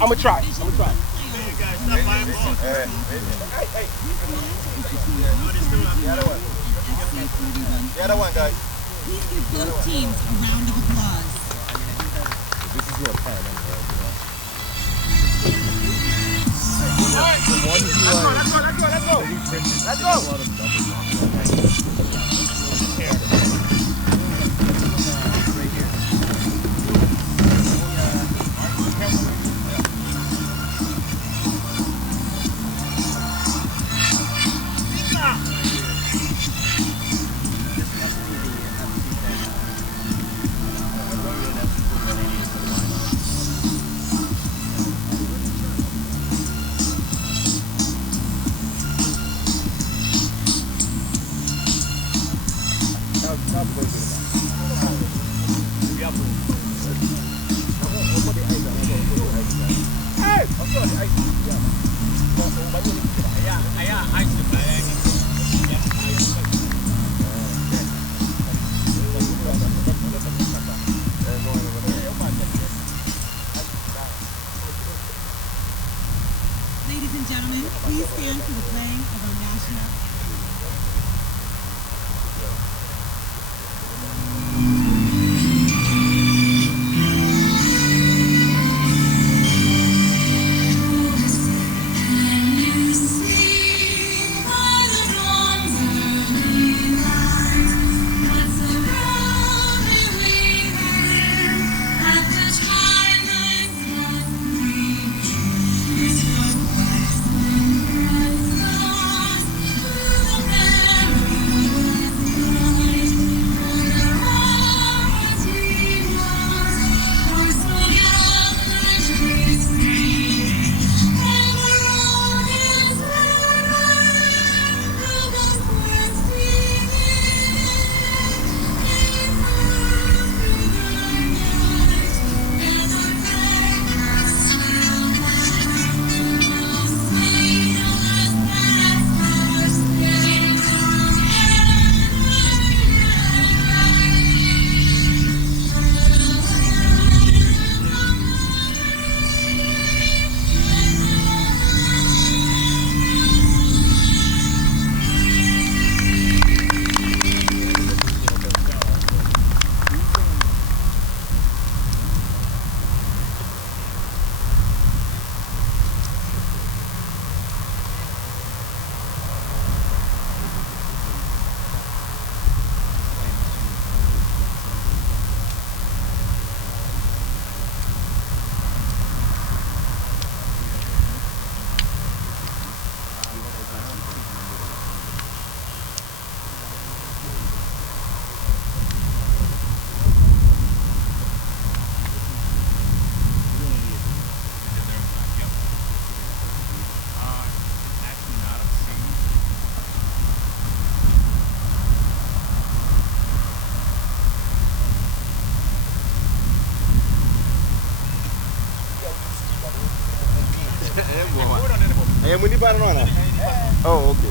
I'm gonna try. Hey, guys, stop buying ball. Hey. The other one. The other one, guys. Please give both teams a round of applause. This is your part anyway. Let's go. Ladies and gentlemen, please stand for the playing of our national anthem. Ayan mo ni ba ano? Oh, okay.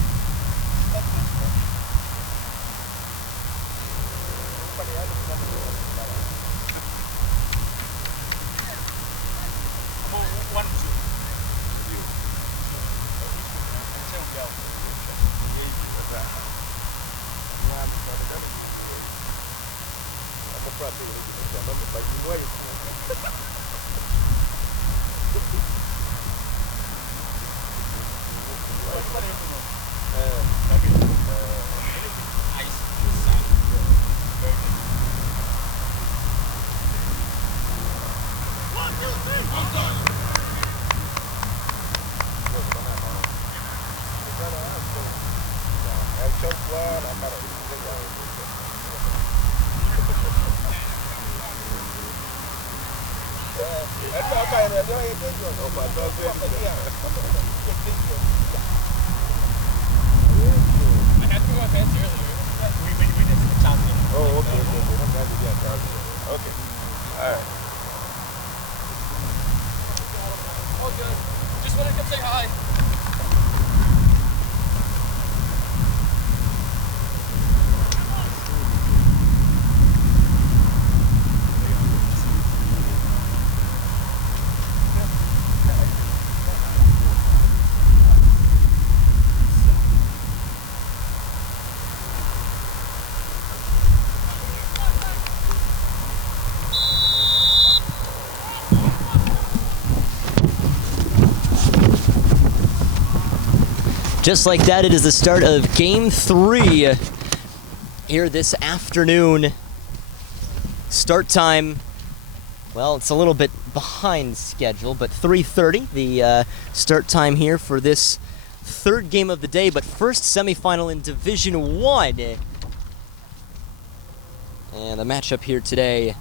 Just like that, it is the start of Game 3 here this afternoon. Start time, well, it's a little bit behind schedule, but 3:30, the start time here for this third game of the day, but first semifinal in Division 1. And the matchup here today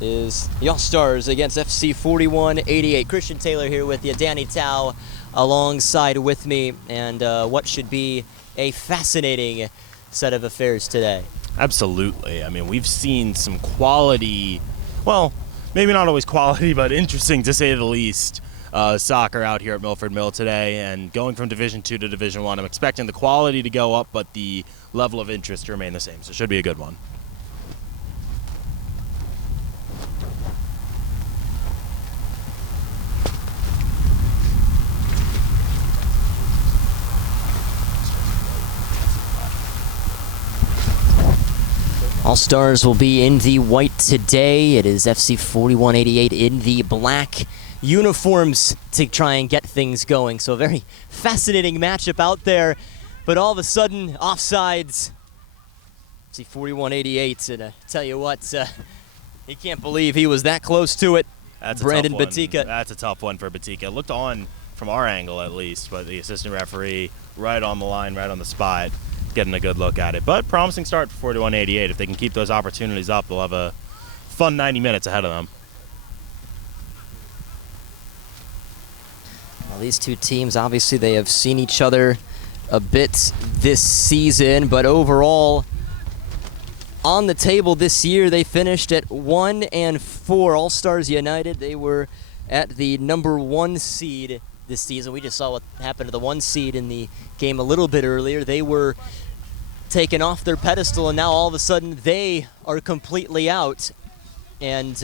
is the Allstars against FC 4188. Christian Taylor here with you, Danny Tao alongside with me, and what should be a fascinating set of affairs today. Absolutely. I mean, we've seen some quality, well, maybe not always quality, but interesting to say the least, soccer out here at Milford Mill today. And going from Division 2 to Division 1, I'm expecting the quality to go up, but the level of interest to remain the same. So it should be a good one. Allstars will be in the white today. It is FC 4188 in the black uniforms to try and get things going. So a very fascinating matchup out there. But all of a sudden, offsides. FC 4188, and I tell you what, he can't believe he was that close to it. That's Brandon a tough one. Batika. That's a tough one for Batika. Looked on from our angle at least, but the assistant referee right on the line, right on the spot, getting a good look at it. But promising start for 4188. If they can keep those opportunities up, they'll have a fun 90 minutes ahead of them. Well, these two teams, obviously, they have seen each other a bit this season, but overall, on the table this year, they finished at 1-4. Allstars United, they were at the number 1 seed this season. We just saw what happened to the 1 seed in the game a little bit earlier. They were taken off their pedestal, and now all of a sudden they are completely out. And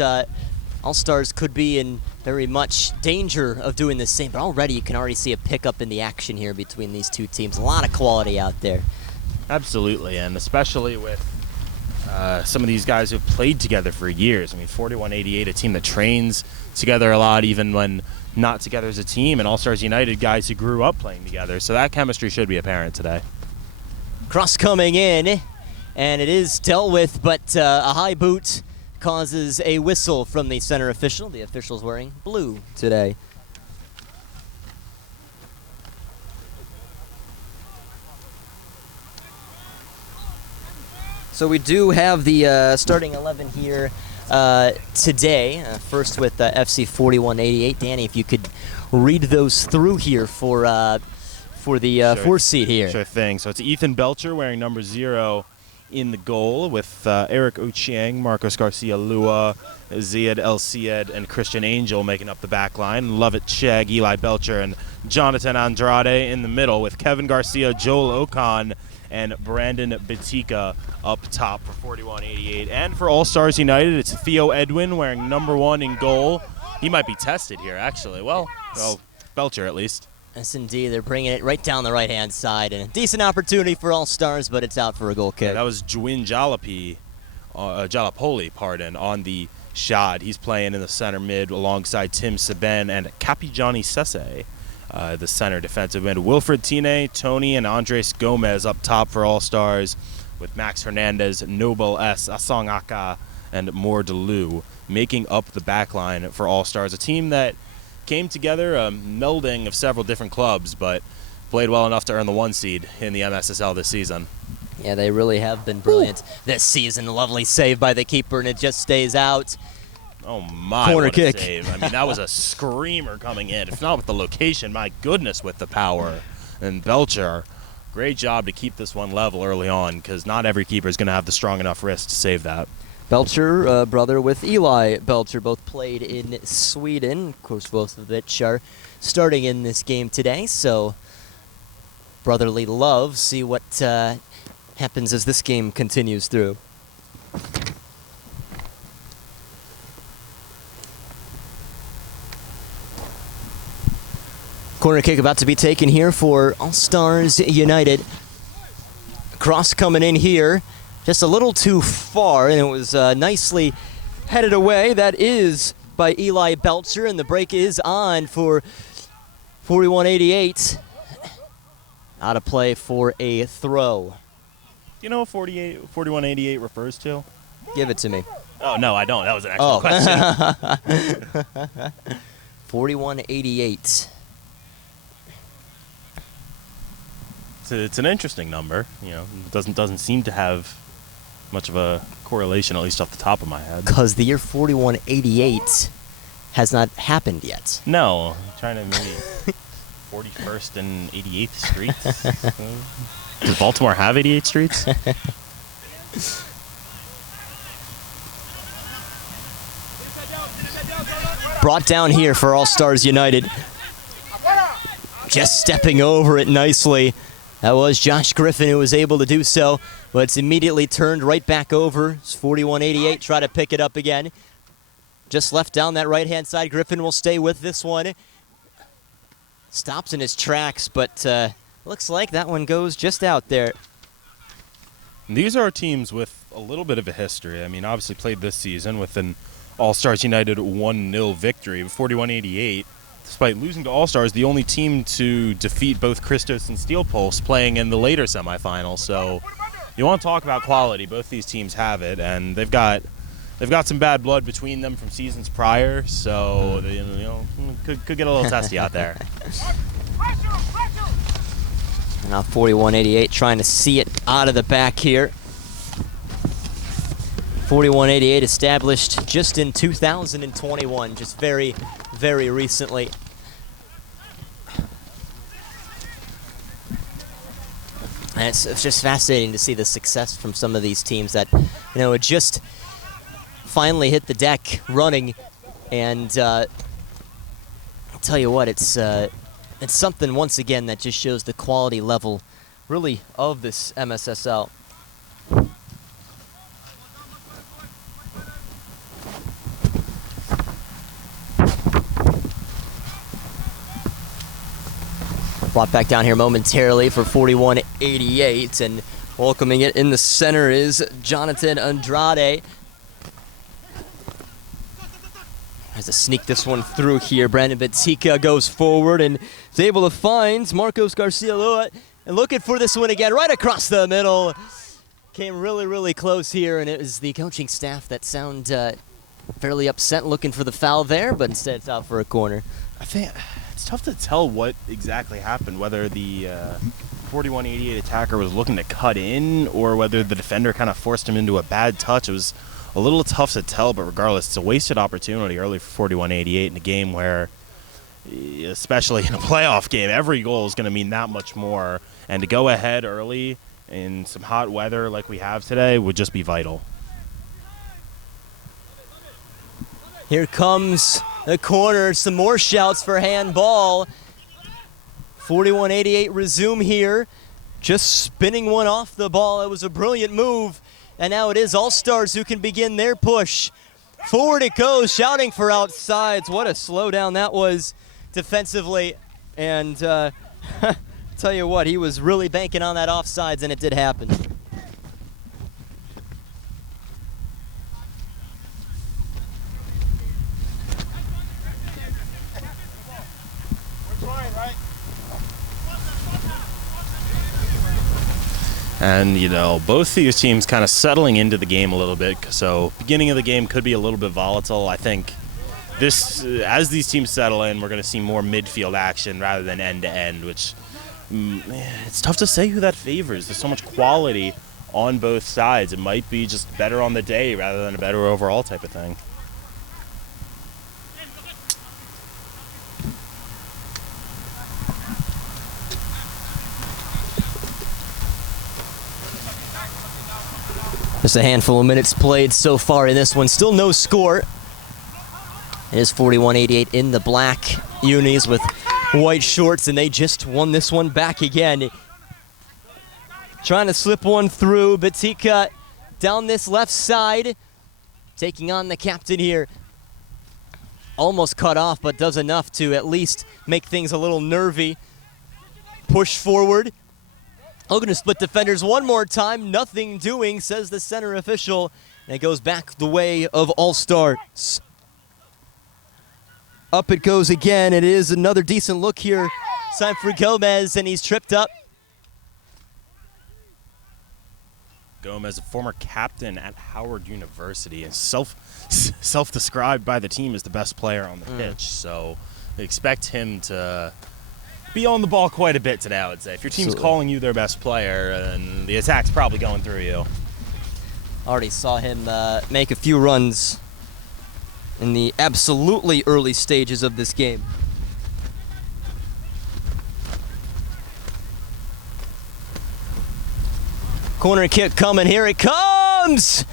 Allstars could be in very much danger of doing the same, but already you can already see a pickup in the action here between these two teams. A lot of quality out there. Absolutely, and especially with some of these guys who've played together for years. I mean, 4188, a team that trains together a lot, even when not together as a team, and Allstars United, guys who grew up playing together. So that chemistry should be apparent today. Cross coming in, and it is dealt with, but a high boot causes a whistle from the center official. The official's wearing blue today. So we do have the starting 11 here today. First with FC 4188. Danny, if you could read those through here for the 4th seed here. Sure thing. So it's Ethan Belcher wearing number 0 in the goal, with Eric Ochieng, Marcos Garcia Lua, Ziad El Sied, and Christian Angel making up the back line. Lovett Chegg, Eli Belcher, and Jonathan Andrade in the middle, with Kevin Garcia, Joel Ocon, and Brandon Batika up top for 4188. And for Allstars United, it's Theo Edwin wearing number 1 in goal. He might be tested here, actually. Well, Belcher at least. Yes, indeed. They're bringing it right down the right-hand side. And a decent opportunity for Allstars, but it's out for a goal kick. Yeah, that was Juin Jalapoli, on the shot. He's playing in the center mid alongside Tim Seben and Capijani Sese, the center defensive mid. Wilfred Tine, Tony, and Andres Gomez up top for Allstars, with Max Hernandez, Noble S, Asong Aka, and Moore DeLu making up the back line for Allstars. A team that came together, a melding of several different clubs, but played well enough to earn the 1 seed in the MSSL this season. Yeah, they really have been brilliant this season. Lovely save by the keeper, and it just stays out. Oh my, corner what kick. A save. I mean, that was a screamer coming in. If not with the location, my goodness, with the power. And Belcher, great job to keep this one level early on, because not every keeper is going to have the strong enough wrist to save that. Belcher, brother with Eli Belcher, both played in Sweden. Of course, both of which are starting in this game today. So, brotherly love. See what happens as this game continues through. Corner kick about to be taken here for Allstars United. Cross coming in here. Just a little too far, and it was nicely headed away. That is by Eli Belcher, and the break is on for 4188. Out of play for a throw. Do you know what 4188 refers to? Give it to me. Oh, no, I don't. That was an actual question. 4188. It's an interesting number. You know, it doesn't seem to have much of a correlation, at least off the top of my head. Because the year 4188 has not happened yet. No, I'm trying to maybe 41st and 88th Streets. Does Baltimore have 88 streets? Brought down here for Allstars United. Just stepping over it nicely. That was Josh Griffin who was able to do so, but it's immediately turned right back over. It's 41-88, try to pick it up again. Just left down that right-hand side. Griffin will stay with this one. Stops in his tracks, but looks like that one goes just out there. These are teams with a little bit of a history. I mean, obviously played this season with an Allstars United 1-0 victory, 41-88. Despite losing to Allstars, the only team to defeat both Christos and Steel Pulse playing in the later semifinals. So you want to talk about quality. Both these teams have it, and they've got some bad blood between them from seasons prior. So they, could get a little testy out there. Now 41-88 trying to see it out of the back here. 41-88 established just in 2021, just very, very recently. And it's just fascinating to see the success from some of these teams that, had just finally hit the deck running. And I'll tell you what, it's something once again that just shows the quality level, really, of this MSSL. Brought back down here momentarily for 41-88, and welcoming it in the center is Jonathan Andrade. Has to sneak this one through here. Brandon Batika goes forward and is able to find Marcos Garcia-Lua, and looking for this one again right across the middle. Came really, really close here, and it was the coaching staff that sound fairly upset looking for the foul there, but instead it's out for a corner. I think it's tough to tell what exactly happened, whether the 41-88 attacker was looking to cut in or whether the defender kind of forced him into a bad touch. It was a little tough to tell, but regardless, it's a wasted opportunity early for 41-88 in a game where, especially in a playoff game, every goal is going to mean that much more. And to go ahead early in some hot weather like we have today would just be vital. Here comes the corner, some more shouts for handball. 41-88 resume here. Just spinning one off the ball. It was a brilliant move. And now it is Allstars who can begin their push. Forward it goes, shouting for outsides. What a slowdown that was defensively. And tell you what, he was really banking on that offsides, and it did happen. And, both these teams kind of settling into the game a little bit. So beginning of the game could be a little bit volatile. I think as these teams settle in, we're going to see more midfield action rather than end-to-end, which it's tough to say who that favors. There's so much quality on both sides. It might be just better on the day rather than a better overall type of thing. Just a handful of minutes played so far in this one. Still no score. It is 41-88 in the black unis with white shorts, and they just won this one back again. Trying to slip one through. Batika down this left side, taking on the captain here. Almost cut off, but does enough to at least make things a little nervy. Push forward. Looking to split defenders one more time. Nothing doing, says the center official. And it goes back the way of Allstars. Up it goes again. It is another decent look here. It's time for Gomez, and he's tripped up. Gomez, a former captain at Howard University, and self-described by the team as the best player on the pitch. So expect him to be on the ball quite a bit today, I would say. If your team's calling you their best player, and the attack's probably going through you. Already saw him make a few runs in the absolutely early stages of this game. Corner kick coming, here it comes!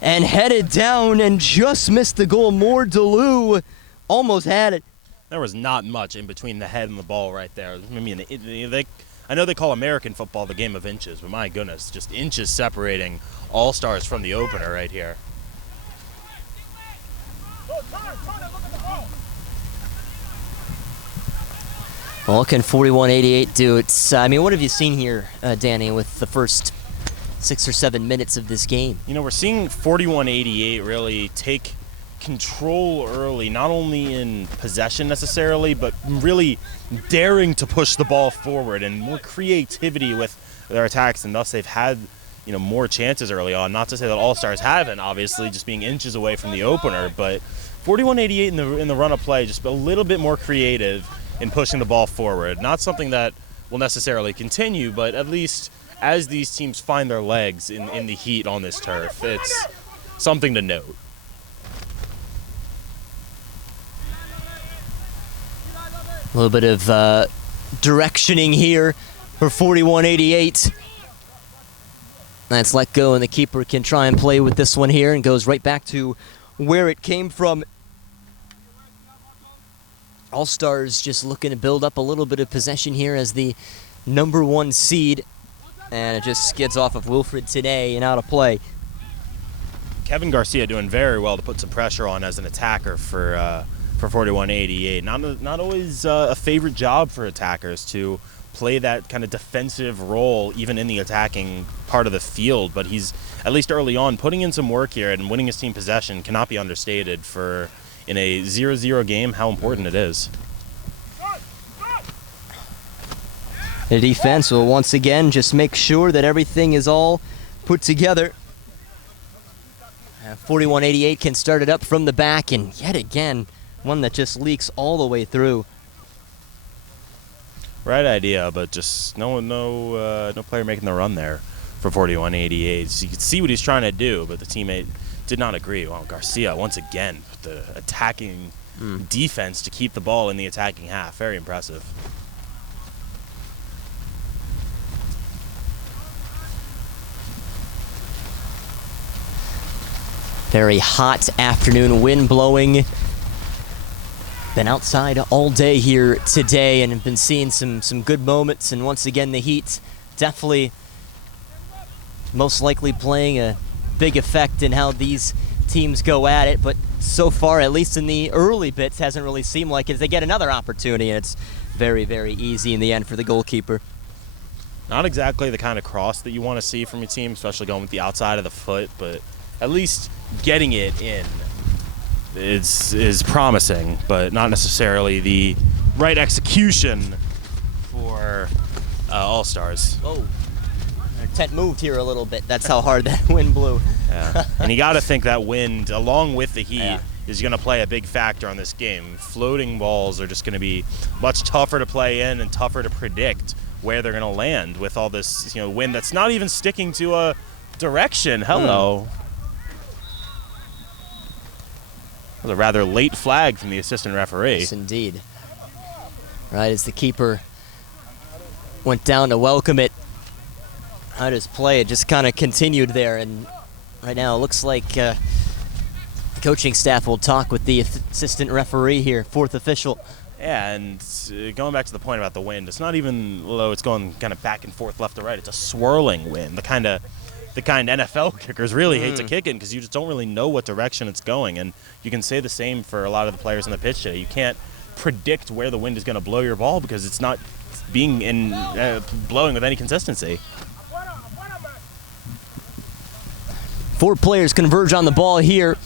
And headed down and just missed the goal. More Delu almost had it. There was not much in between the head and the ball right there. I mean, I know they call American football the game of inches, but my goodness, just inches separating All-Stars from the opener right here. Well, can 41-88 do it? I mean, what have you seen here, Danny, with the first 6 or 7 minutes of this game? You know, we're seeing 41-88 really take control early, not only in possession necessarily, but really daring to push the ball forward and more creativity with their attacks, and thus they've had, you know, more chances early on. Not to say that All-Stars haven't, obviously, just being inches away from the opener, but 41-88 in the run of play, just a little bit more creative in pushing the ball forward. Not something that will necessarily continue, but at least as these teams find their legs in the heat on this turf, it's something to note. A little bit of directioning here for 41-88. That's let go, and the keeper can try and play with this one here and goes right back to where it came from. All-Stars just looking to build up a little bit of possession here as the #1 seed. And it just skids off of Wilfred today and out of play. Kevin Garcia doing very well to put some pressure on as an attacker for 41-88. Not always a favorite job for attackers to play that kind of defensive role even in the attacking part of the field, but he's, at least early on, putting in some work here, and winning his team possession cannot be understated for, in a 0-0 game, how important it is. The defense will once again just make sure that everything is all put together. 41-88 can start it up from the back, and yet again, one that just leaks all the way through. Right idea, but just no player making the run there for 41-88. So you could see what he's trying to do, but the teammate did not agree. Well, Garcia, once again, with the attacking defense to keep the ball in the attacking half. Very impressive. Very hot afternoon, wind blowing. Been outside all day here today and have been seeing some good moments, and once again the heat definitely most likely playing a big effect in how these teams go at it, but so far, at least in the early bits, hasn't really seemed like it. As they get another opportunity, and it's very, very easy in the end for the goalkeeper. Not exactly the kind of cross that you want to see from your team, especially going with the outside of the foot, but at least getting it in is promising, but not necessarily the right execution for All-Stars. Whoa. Our tent moved here a little bit. That's how hard that wind blew. Yeah. And you got to think that wind, along with the heat, is going to play a big factor on this game. Floating balls are just going to be much tougher to play in and tougher to predict where they're going to land with all this, wind that's not even sticking to a direction. Hello. That was a rather late flag from the assistant referee. Yes, indeed. Right as the keeper went down to welcome it, how does play? It just kind of continued there, and right now it looks like the coaching staff will talk with the assistant referee here, fourth official. Yeah, and going back to the point about the wind, it's not even though it's going kind of back and forth left to right. It's a swirling wind, the kind NFL kickers really hate to kick in because you just don't really know what direction it's going. And you can say the same for a lot of the players on the pitch today. You can't predict where the wind is going to blow your ball because it's not being blowing with any consistency. 4 players converge on the ball here.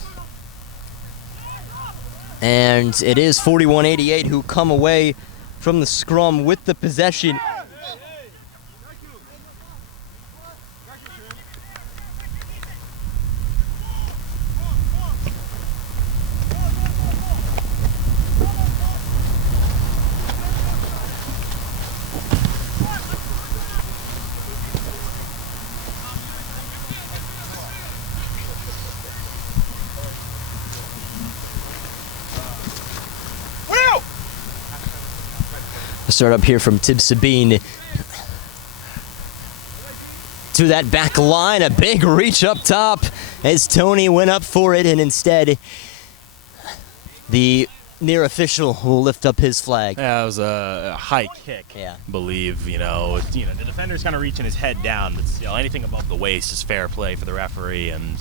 And it is 41-88 who come away from the scrum with the possession. Start up here from Tib Sabine. To that back line, a big reach up top as Tony went up for it, and instead the near official will lift up his flag. Yeah, it was a high kick, Yeah. I believe. You know, the defender's kind of reaching his head down, but still, anything above the waist is fair play for the referee. And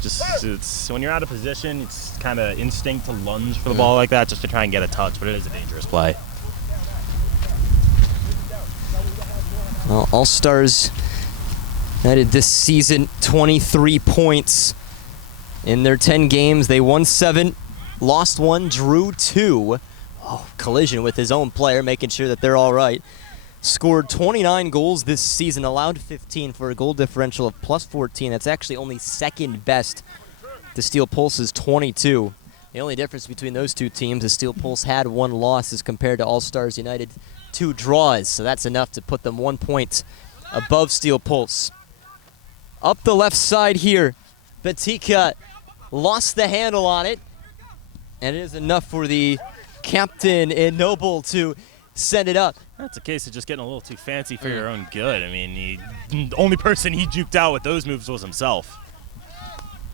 just it's when you're out of position, it's kind of instinct to lunge for the ball like that just to try and get a touch, but it is a dangerous play. Well, Allstars United this season, 23 points in their 10 games. They won 7, lost 1, drew 2. Oh, collision with his own player, making sure that they're all right. Scored 29 goals this season, allowed 15 for a goal differential of plus 14. That's actually only second best to Steel Pulse's 22. The only difference between those two teams is Steel Pulse had 1 loss as compared to Allstars United 2 draws. So that's enough to put them 1 point above Steel Pulse. Up the left side here, Batika lost the handle on it, and it is enough for the captain in Noble to send it up. That's a case of just getting a little too fancy for your own good. I mean, the only person he juked out with those moves was himself.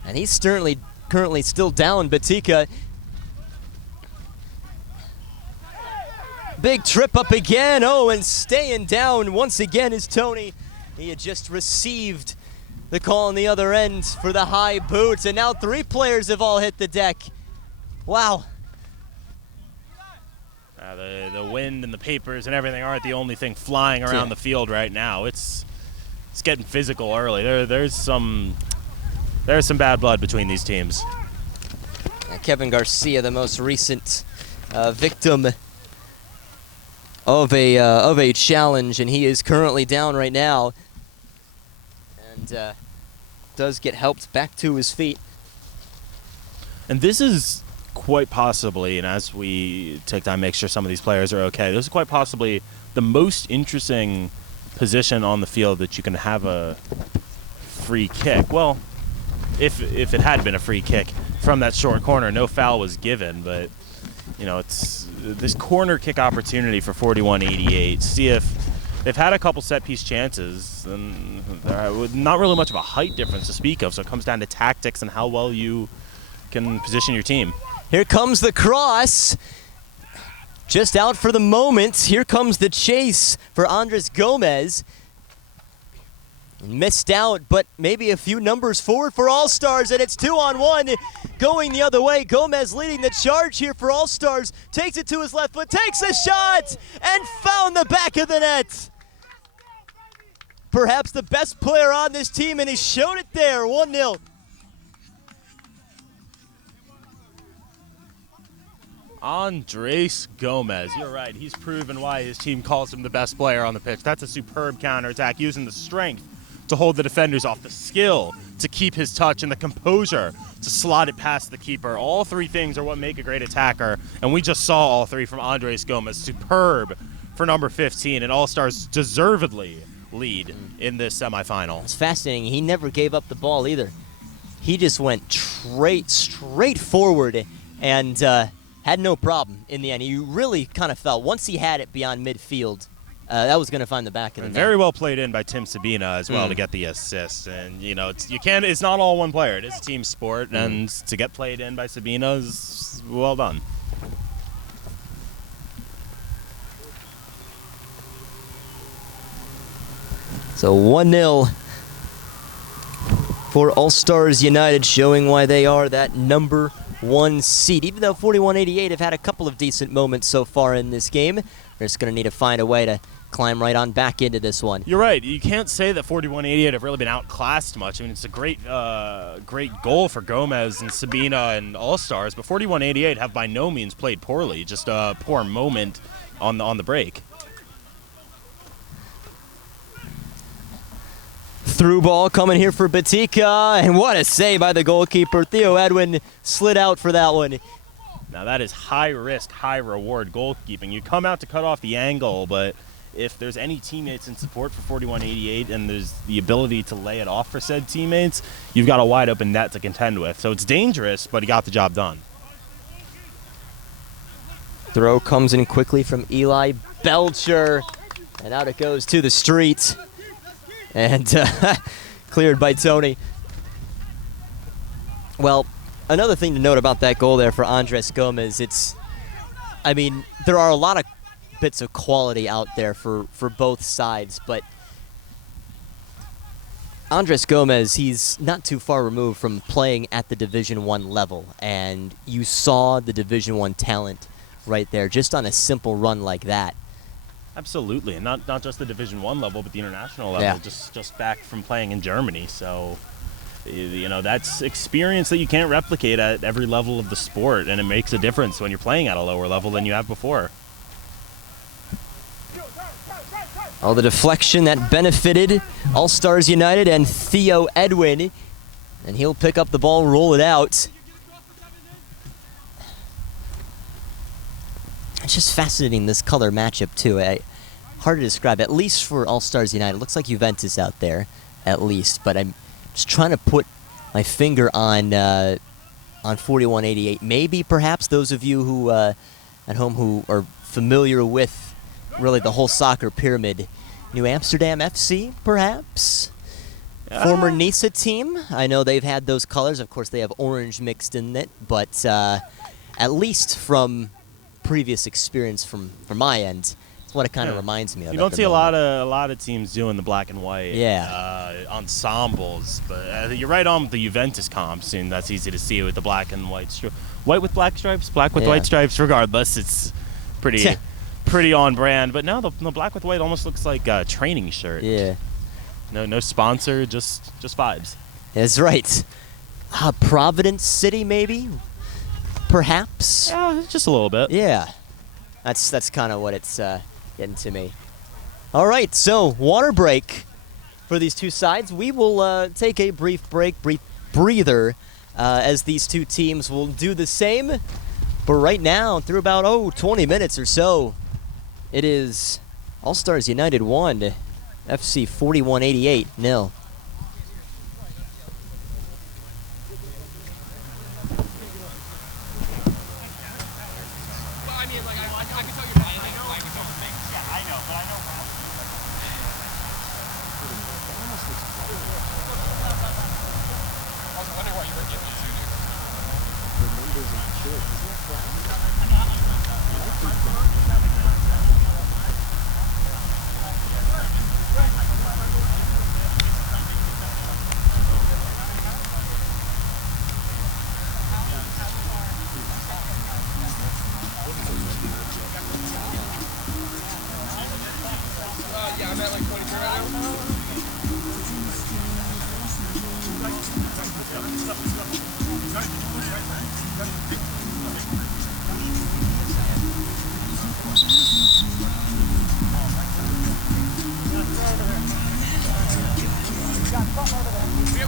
And he's currently still down, Batika. Big trip up again. Oh, and staying down once again is Tony. He had just received the call on the other end for the high boots, and now 3 players have all hit the deck. Wow. The wind and the papers and everything aren't the only thing flying around the field right now. It's getting physical early. There's some bad blood between these teams. Kevin Garcia, the most recent victim of a challenge, and he is currently down right now, and does get helped back to his feet. And this is quite possibly, and as we take time to make sure some of these players are okay, this is quite possibly the most interesting position on the field that you can have a free kick. Well, if it had been a free kick from that short corner, no foul was given, but you know, it's this corner kick opportunity for 41-88. See if they've had a couple set piece chances, and not really much of a height difference to speak of, so it comes down to tactics and how well you can position your team. Here comes the cross. Just out for the moment. Here comes the chase for Andres Gomez. Missed out, but maybe a few numbers forward for Allstars, and it's 2-on-1 going the other way. Gomez leading the charge here for Allstars. Takes it to his left foot, takes a shot, and found the back of the net. Perhaps the best player on this team, and he showed it there, 1-0. Andres Gomez, you're right. He's proven why his team calls him the best player on the pitch. That's a superb counterattack, using the strength to hold the defenders off, the skill to keep his touch, and the composure to slot it past the keeper. All 3 things are what make a great attacker, and we just saw all 3 from Andres Gomez. Superb for number 15, and Allstars deservedly lead in this semifinal. It's fascinating. He never gave up the ball either. He just went straight forward and had no problem in the end. He really kind of felt, once he had it beyond midfield, that was going to find the back of the net. Very well played in by Tim Sabina as well to get the assist. And you know, it's not all one player. It is a team sport, and to get played in by Sabina is well done. So 1-0 for Allstars United, showing why they are that number 1 seed. Even though 41-88 have had a couple of decent moments so far in this game, they're just going to need to find a way to climb right on back into this one. You're right. You can't say that 41-88 have really been outclassed much. I mean, it's a great goal for Gomez and Sabina and Allstars, but 41-88 have by no means played poorly. Just a poor moment on the break. Through ball coming here for Batika, and what a save by the goalkeeper. Theo Edwin slid out for that one. Now that is high risk, high reward goalkeeping. You come out to cut off the angle, but if there's any teammates in support for 41-88 and there's the ability to lay it off for said teammates, you've got a wide open net to contend with. So it's dangerous, but he got the job done. Throw comes in quickly from Eli Belcher, and out it goes to the street, and cleared by Tony. Well, another thing to note about that goal there for Andres Gomez, I mean, there are a lot of bits of quality out there for both sides, but Andres Gomez, he's not too far removed from playing at the Division I level, and you saw the Division I talent right there, just on a simple run like that. Absolutely, and not just the Division I level, but the international level. Yeah. Just back from playing in Germany, so you know that's experience that you can't replicate at every level of the sport, and it makes a difference when you're playing at a lower level than you have before. Oh, the deflection that benefited Allstars United and Theo Edwin, and he'll pick up the ball, roll it out. It's just fascinating, this color matchup too. Hard to describe, at least for Allstars United. It looks like Juventus out there, at least, but I'm just trying to put my finger on 4188. Maybe, perhaps, those of you who at home who are familiar with really the whole soccer pyramid. New Amsterdam FC, perhaps? Former Nisa team. I know they've had those colors. Of course, they have orange mixed in it, but at least from previous experience from my end, it's what it kind of reminds me of. You don't see a lot of teams doing the black and white ensembles, but you're right on with the Juventus comps, and that's easy to see with the black and white white with black stripes, black with white stripes. Regardless, it's pretty on brand. But no, the black with white almost looks like a training shirt. Yeah. No sponsor, just vibes. That's right. Providence City, maybe? Perhaps? Yeah, just a little bit. Yeah. That's kind of what it's getting to me. All right, so water break for these two sides. We will take a brief breather as these two teams will do the same. But right now, through about 20 minutes or so, it is Allstars United 1, FC 4188 0.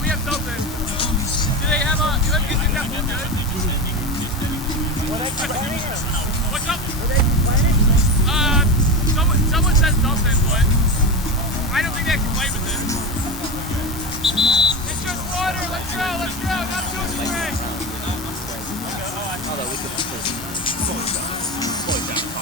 We have something. Do they have a... You think that look good? What's up? Someone said something, but I don't think they can play with it. It's just water. Let's go. Not too spray. Although we could slow it down.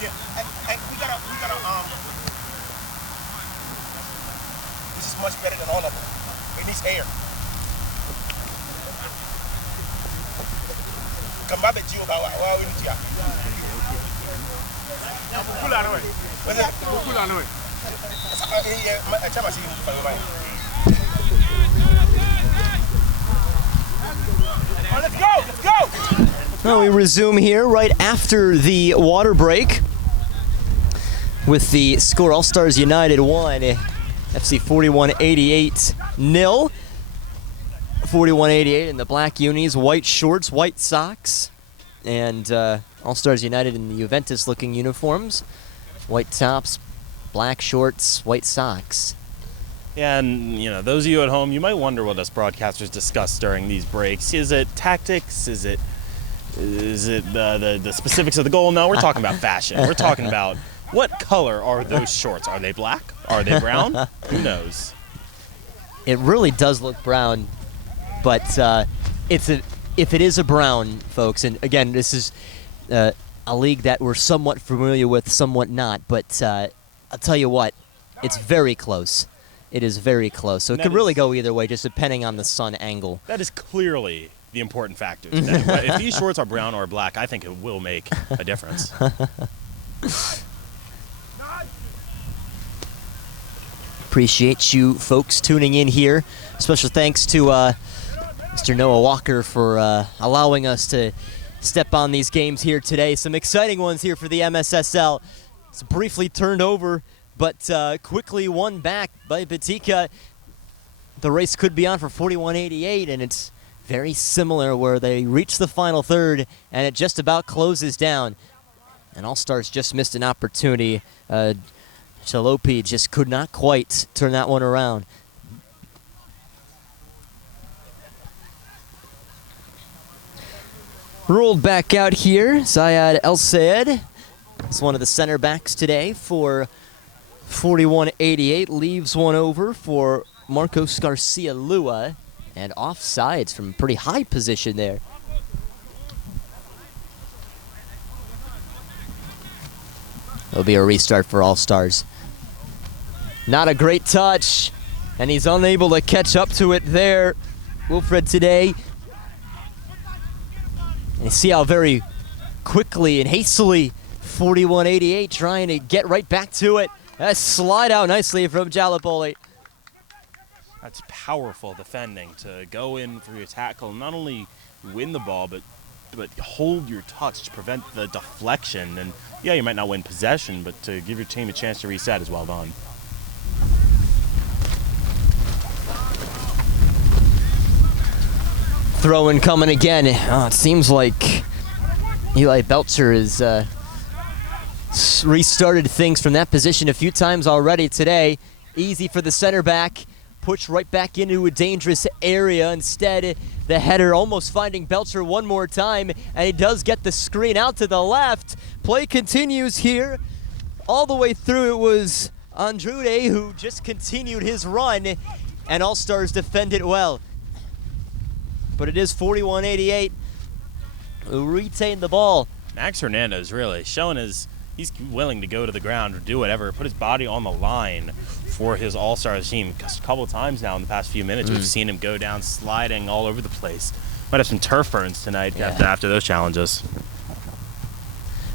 Yeah, and we gotta, this is much better than all of them. It needs air. Kambabe Gio, how we need ya? Pull out away. What's it? Pull out away. Let's go! Well, we resume here right after the water break with the score Allstars United 1, FC 4188 0. 4188 in the black unis, white shorts, white socks, and Allstars United in the Juventus-looking uniforms, white tops, black shorts, white socks. And, you know, those of you at home, you might wonder what us broadcasters discuss during these breaks. Is it tactics? Is it the specifics of the goal? No, we're talking about fashion. We're talking about what color are those shorts? Are they black? Are they brown? Who knows? It really does look brown, but if it is a brown, folks, and again, this is a league that we're somewhat familiar with, somewhat not, but I'll tell you what, it's very close. It is very close. So it could really go either way, just depending on the sun angle. That is clearly the important factor today. But if these shorts are brown or black, I think it will make a difference. Appreciate you folks tuning in here. Special thanks to Mr. Noah Walker for allowing us to step on these games here today. Some exciting ones here for the MSSL. It's briefly turned over, but quickly won back by Batika. The race could be on for 41-88, and it's very similar where they reach the final third, and it just about closes down. And Allstars just missed an opportunity. Chalopi just could not quite turn that one around. Rolled back out here, Zayed El Sayed is one of the center backs today for 41-88. Leaves one over for Marcos Garcia Lua, and offsides from a pretty high position there. It'll be a restart for Allstars. Not a great touch, and he's unable to catch up to it there. Wilfred today. And you see how very quickly and hastily 41-88 trying to get right back to it. That slide out nicely from Jalapoli. That's powerful defending to go in for your tackle, not only win the ball, but hold your touch to prevent the deflection. And yeah, you might not win possession, but to give your team a chance to reset is well done. Throw-in coming again. Oh, it seems like Eli Belcher has restarted things from that position a few times already today. Easy for the center back. Pushed right back into a dangerous area. Instead, the header almost finding Belcher one more time, and he does get the screen out to the left. Play continues here. All the way through, it was Andrude who just continued his run, and Allstars defend it well. But it is 41-88 who retain the ball. Max Hernandez really showing he's willing to go to the ground or do whatever, put his body on the line for his All-Stars team. A couple of times now in the past few minutes, we've seen him go down sliding all over the place. Might have some turf burns tonight after those challenges.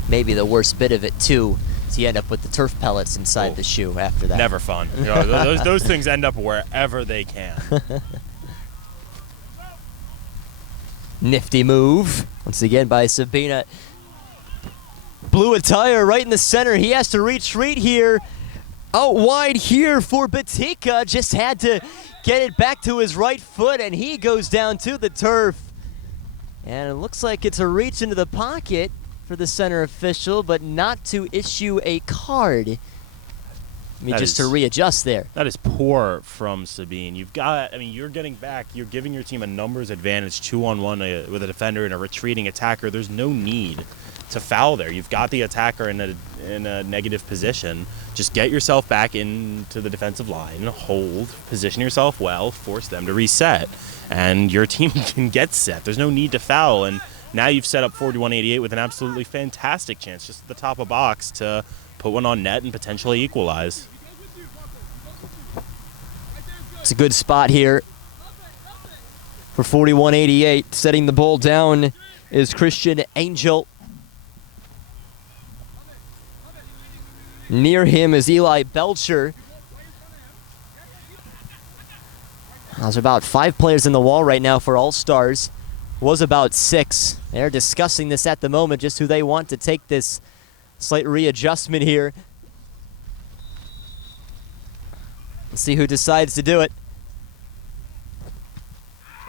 Maybe the worst bit of it, too, is you end up with the turf pellets inside the shoe after that. Never fun. You know, those things end up wherever they can. Nifty move, once again by Sabina. Blue attire right in the center. He has to retreat here. Out wide here for Batika. Just had to get it back to his right foot, and he goes down to the turf. And it looks like it's a reach into the pocket for the center official, but not to issue a card. Just to readjust there. That is poor from Sabine. You're getting back. You're giving your team a numbers advantage 2-on-1 with a defender and a retreating attacker. There's no need to foul there. You've got the attacker in a negative position. Just get yourself back into the defensive line, hold, position yourself well, force them to reset, and your team can get set. There's no need to foul, and now you've set up 41-88 with an absolutely fantastic chance just at the top of box to put one on net and potentially equalize. It's a good spot here for 41-88. Setting the ball down is Christian Angel. Near him is Eli Belcher. There's about 5 players in the wall right now for Allstars. Was about 6. They're discussing this at the moment, just who they want to take this slight readjustment here. Let's see who decides to do it.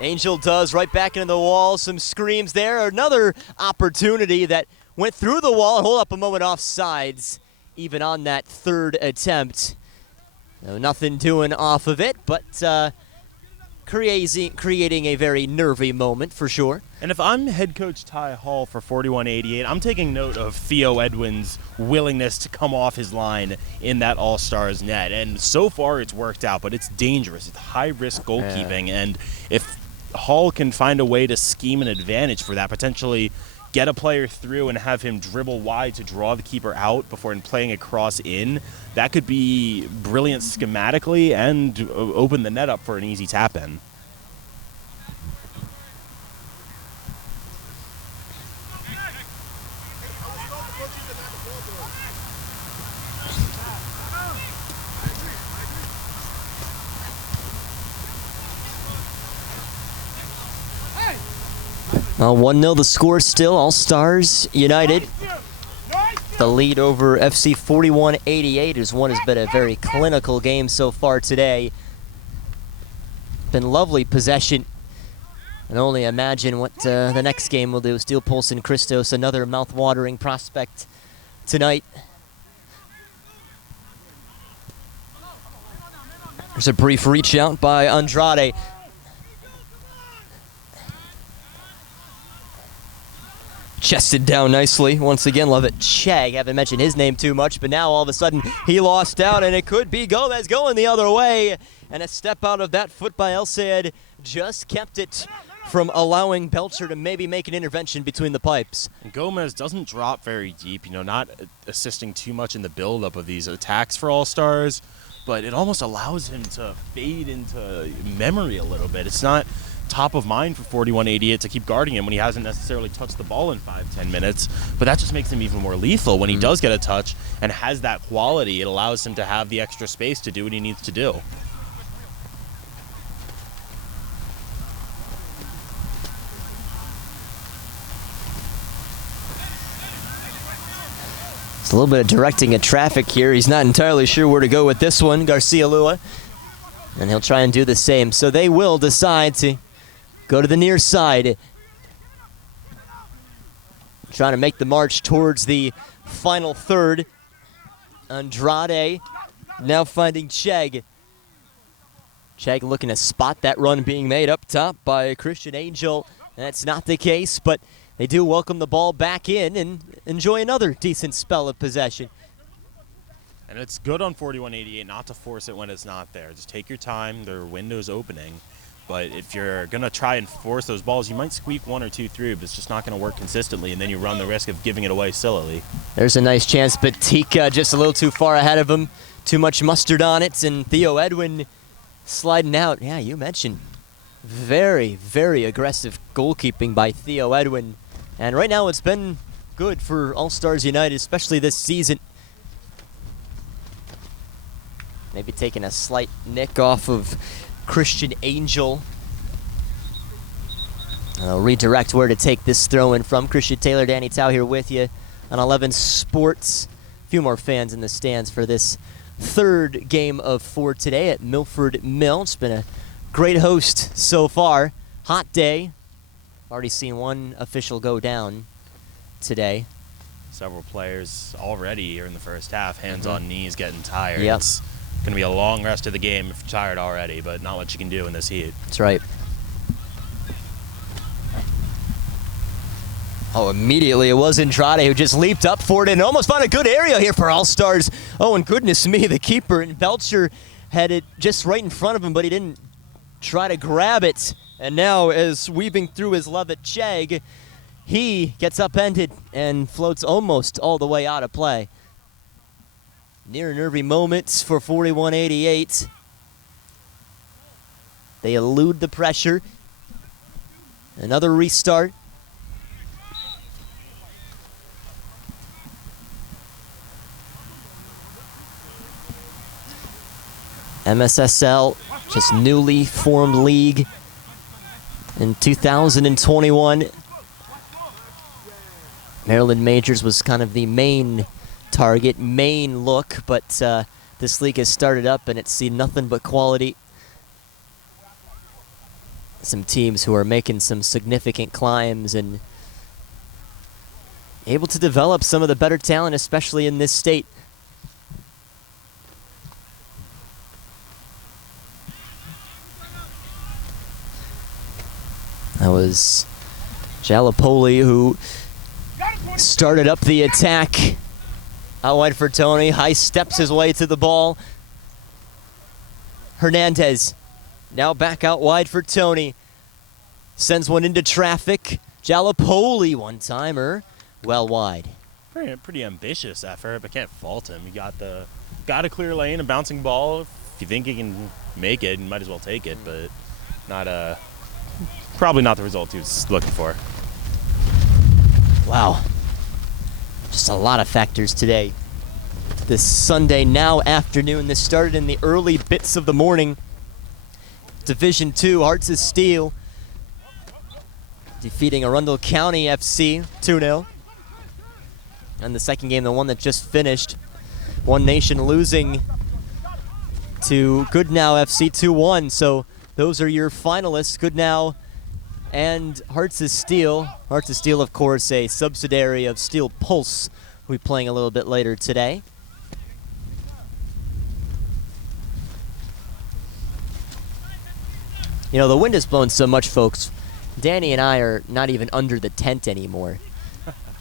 Angel does, right back into the wall. Some screams there. Another opportunity that went through the wall. Hold up a moment, offsides, even on that third attempt. No, nothing doing off of it, but creating a very nervy moment for sure. And if I'm head coach Ty Hall for 4188, I'm taking note of Theo Edwin's willingness to come off his line in that All-Stars net. And so far it's worked out, but it's dangerous. It's high-risk goalkeeping. Yeah. And if Hall can find a way to scheme an advantage for that, potentially get a player through and have him dribble wide to draw the keeper out before playing a cross in, that could be brilliant schematically and open the net up for an easy tap-in. Well, 1-0 the score still. All-Stars United. The lead over FC 4188 as one has been a very clinical game so far today. Been lovely possession. And only imagine what the next game will do. Steel Pulse and Christos, another mouth-watering prospect tonight. There's a brief reach out by Andrade. Chested down nicely. Once again, love it. Chag, haven't mentioned his name too much, but now all of a sudden he lost out, and it could be Gomez going the other way. And a step out of that foot by Elsaid just kept it from allowing Belcher to maybe make an intervention between the pipes. Gomez doesn't drop very deep, not assisting too much in the buildup of these attacks for All-Stars, but it almost allows him to fade into memory a little bit. It's not top of mind for 4188 to keep guarding him when he hasn't necessarily touched the ball in 5-10 minutes, but that just makes him even more lethal. When he does get a touch and has that quality, it allows him to have the extra space to do what he needs to do. It's a little bit of directing of traffic here. He's not entirely sure where to go with this one, Garcia Lua, and he'll try and do the same. So they will decide to go to the near side, trying to make the march towards the final third. Andrade now finding Chegg. Chegg looking to spot that run being made up top by Christian Angel. That's not the case, but they do welcome the ball back in and enjoy another decent spell of possession. And it's good on 4188 not to force it when it's not there. Just take your time. Their window's opening. But if you're going to try and force those balls, you might squeak one or two through, but it's just not going to work consistently, and then you run the risk of giving it away sillily. There's a nice chance, but Tika just a little too far ahead of him. Too much mustard on it, and Theo Edwin sliding out. Yeah, you mentioned very, very aggressive goalkeeping by Theo Edwin. And right now it's been good for All-Stars United, especially this season. Maybe taking a slight nick off of Christian Angel. And I'll redirect where to take this throw in from. Christian Taylor, Danny Tao here with you on 11 Sports. A few more fans in the stands for this third game of 4 today at Milford Mill. It's been a great host so far. Hot day. Already seen one official go down today. Several players already here in the first half, hands on knees, getting tired. Yep. It's going to be a long rest of the game if you're tired already, but not much you can do in this heat. That's right. Oh, immediately it was Andrade who just leaped up for it and almost found a good area here for All-Stars. Oh, and goodness me, the keeper and Belcher had it just right in front of him, but he didn't try to grab it. And now, as weaving through his love at Chegg, he gets upended and floats almost all the way out of play. Near nervy moments for 4188. They elude the pressure. Another restart. MSSL, just newly formed league in 2021. Maryland Majors was kind of the main target, main look, but this league has started up and it's seen nothing but quality. Some teams who are making some significant climbs and able to develop some of the better talent, especially in this state. That was Jalopoli who started up the attack. Out wide for Tony. High steps his way to the ball. Hernandez now back out wide for Tony. Sends one into traffic. Jalopoli one-timer. Well wide. Pretty ambitious effort, but can't fault him. You got a clear lane, a bouncing ball. If you think he can make it, you might as well take it, but probably not the result he was looking for. Wow. Just a lot of factors today. This Sunday now afternoon. This started in the early bits of the morning. Division II, Hearts of Steel defeating Arundel County FC 2-0. And the second game, the one that just finished, One Nation losing to Goodnow FC 2-1. So those are your finalists, Goodnow and Hearts of Steel. Hearts of Steel, of course, a subsidiary of Steel Pulse, who will be playing a little bit later today. You know, the wind has blown so much, folks. Danny and I are not even under the tent anymore.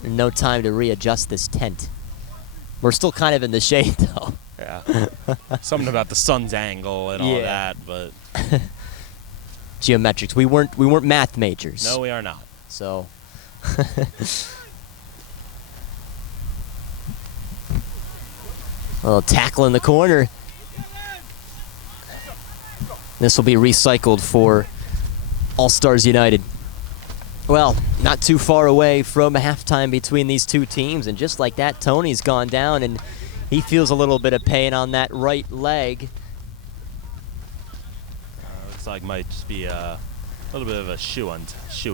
No time to readjust this tent. We're still kind of in the shade, though. Yeah. Something about the sun's angle and all that, but geometrics. We weren't math majors. no, we are not. So a little tackle in the corner. This will be recycled for Allstars United. Well, not too far away from halftime between these two teams, and just like that, Tony's gone down, and he feels a little bit of pain on that right leg. Looks like might just be a little bit of a shoe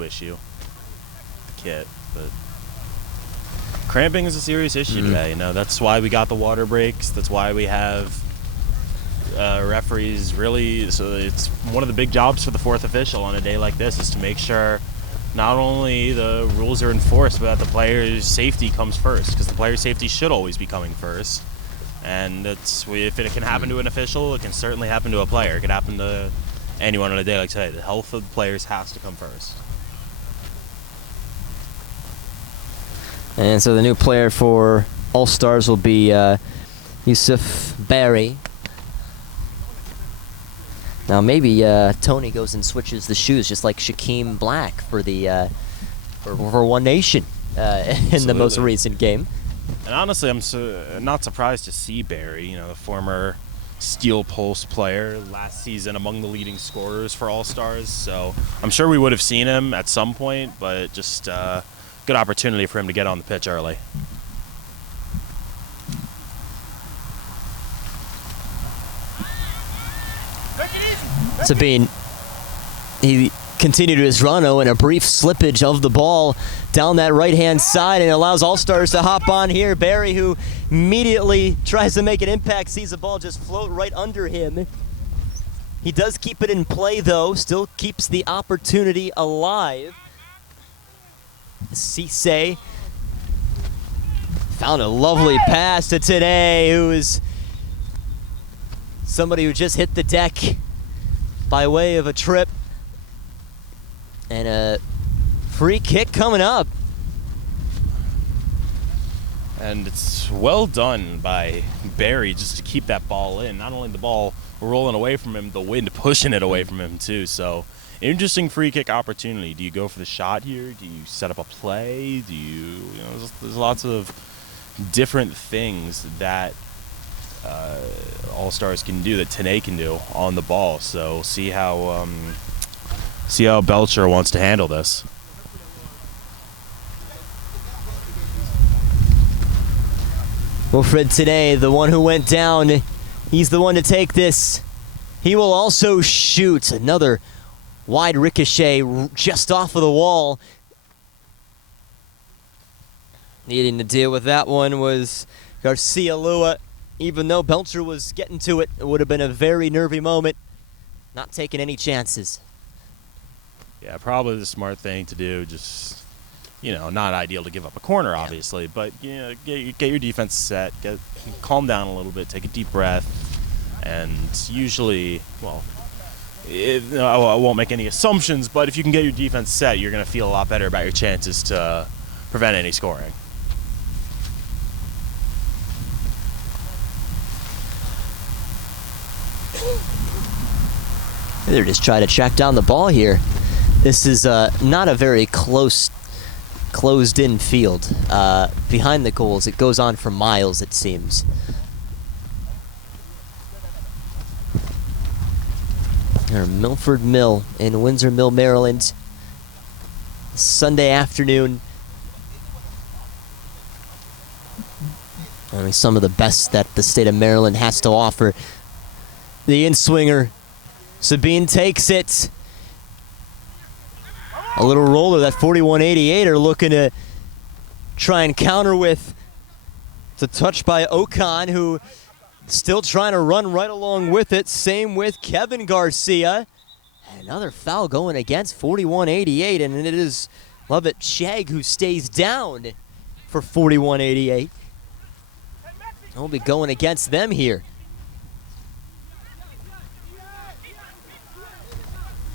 issue. Kit, but cramping is a serious issue today. You know, that's why we got the water breaks. That's why we have referees. Really, so it's one of the big jobs for the fourth official on a day like this is to make sure not only the rules are enforced, but that the player's safety comes first, because the player's safety should always be coming first. And if it can happen to an official, it can certainly happen to a player. It can happen to anyone on a day like today. The health of the players has to come first. And so the new player for Allstars will be Yusuf Barry. Now maybe Tony goes and switches the shoes, just like Shaquem Black for the for One Nation in the most recent game. And honestly, I'm not surprised to see Barry, you know, the former Steel Pulse player, last season among the leading scorers for Allstars. So I'm sure we would have seen him at some point, but just good opportunity for him to get on the pitch early. Sabine, he continued his run, and a brief slippage of the ball down that right-hand side, and allows Allstars to hop on here. Barry, who immediately tries to make an impact, sees the ball just float right under him. He does keep it in play, though, still keeps the opportunity alive. Cisse found a lovely pass to Tene, who is somebody who just hit the deck by way of a trip. And a free kick coming up. And it's well done by Barry just to keep that ball in. Not only the ball rolling away from him, the wind pushing it away from him too. So interesting free kick opportunity. Do you go for the shot here? Do you set up a play? Do you know, there's lots of different things that Allstars can do, that Tene can do on the ball. So see how Belcher wants to handle this. Wilfred Tene, the one who went down, he's the one to take this. He will also shoot another wide ricochet just off of the wall. Needing to deal with that one was Garcia Lua. Even though Belcher was getting to it, it would have been a very nervy moment. Not taking any chances. Yeah, probably the smart thing to do. Just, you know, not ideal to give up a corner, obviously, but you know, get your defense set, calm down a little bit, take a deep breath, and usually, well, I won't make any assumptions, but if you can get your defense set, you're going to feel a lot better about your chances to prevent any scoring. They're just trying to track down the ball here. This is not a very closed-in field. Behind the goals, it goes on for miles, it seems. Milford Mill in Windsor Mill, Maryland. Sunday afternoon. I mean, some of the best that the state of Maryland has to offer. The in-swinger, Sabine takes it. A little roller that 41-88 are looking to try and counter with. It's a touch by Ocon, who still trying to run right along with it. Same with Kevin Garcia. Another foul going against 41-88, and it is Lovett Chegg who stays down for 41-88. He'll be going against them here.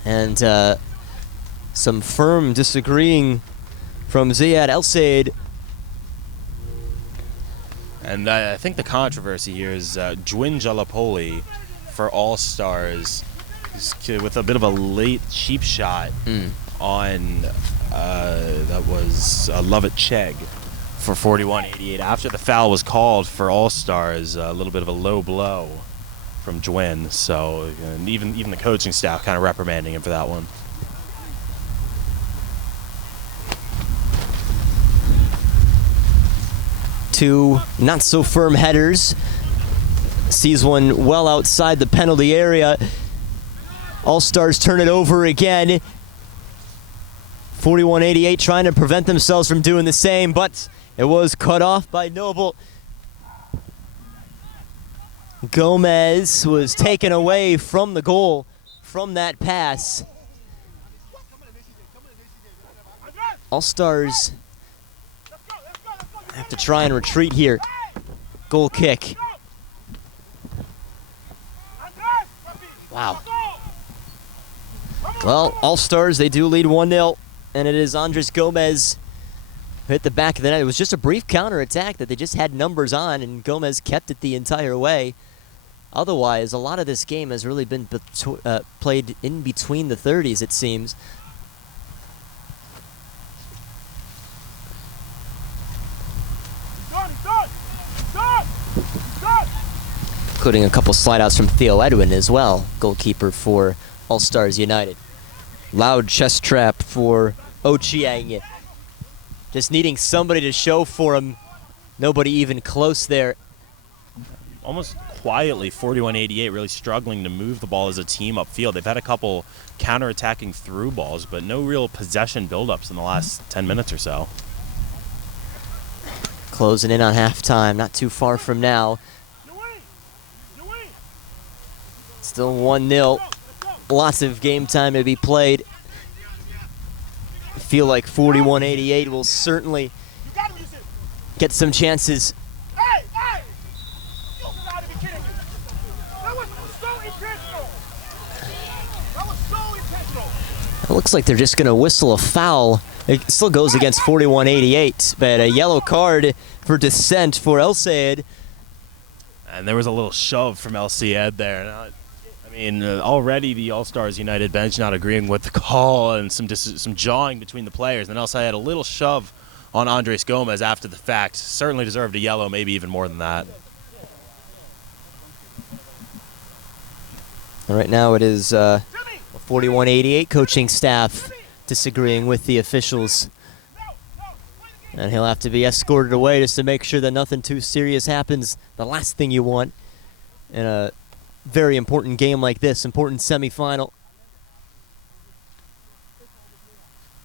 And some firm disagreeing from Ziad El-Sayed. And I think the controversy here is Dwin Jalapoli for All-Stars with a bit of a late cheap shot on, that was Lovett Chegg for 41-88. After the foul was called for All-Stars, a little bit of a low blow from Dwin. So even the coaching staff kind of reprimanding him for that one. Two not so firm headers. Sees one well outside the penalty area. All-Stars turn it over again. 41-88 trying to prevent themselves from doing the same, but it was cut off by Noble. Gomez was taken away from the goal from that pass. All-Stars have to try and retreat here. Goal kick. Wow. Well, All-Stars, they do lead 1-0, and it is Andres Gomez who hit the back of the net. It was just a brief counterattack that they just had numbers on, and Gomez kept it the entire way. Otherwise, a lot of this game has really been played in between the 30s, it seems. Including a couple slide-outs from Theo Edwin as well, goalkeeper for All-Stars United. Loud chest trap for Ochieng. Just needing somebody to show for him. Nobody even close there. Almost quietly, 41-88 really struggling to move the ball as a team upfield. They've had a couple counter-attacking through balls, but no real possession buildups in the last 10 minutes or so. Closing in on halftime, not too far from now. Still 1-0. Lots of game time to be played. I feel like 41-88 will certainly get some chances. It looks like they're just going to whistle a foul. It still goes against 41-88, but a yellow card for dissent for El-Sayed. And there was a little shove from El-Sayed there. I mean, already the All-Stars United bench not agreeing with the call and some jawing between the players. And El-Sayed had a little shove on Andres Gomez after the fact. Certainly deserved a yellow, maybe even more than that. Right now it is 41-88 coaching staff disagreeing with the officials. And he'll have to be escorted away just to make sure that nothing too serious happens. The last thing you want in a very important game like this, important semifinal.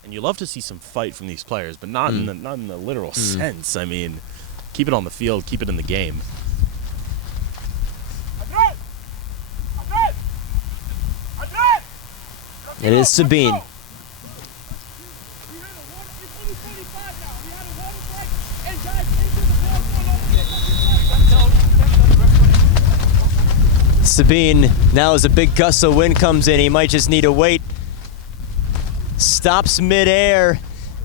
And you love to see some fight from these players, but not in the literal sense. I mean, keep it on the field, keep it in the game. It is Sabine. Sabine, now as a big gust of wind comes in, he might just need to wait. Stops midair,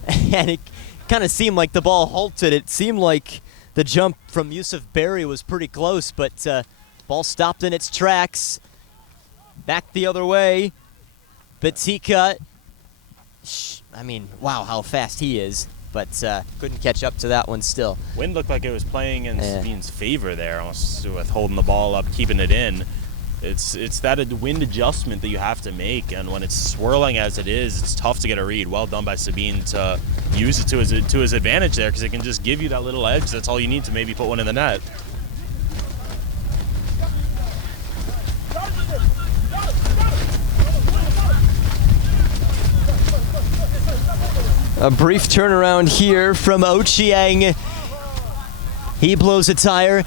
and it kind of seemed like the ball halted. It seemed like the jump from Yusuf Berry was pretty close, but ball stopped in its tracks. Back the other way. Batika, I mean, wow, how fast he is, but couldn't catch up to that one still. Wind looked like it was playing in Sabine's favor there, almost with holding the ball up, keeping it in. It's that wind adjustment that you have to make, and when it's swirling as it is, it's tough to get a read. Well done by Sabine to use it to his advantage there, because it can just give you that little edge. That's all you need to maybe put one in the net. A brief turnaround here from Ochieng. He blows a tire.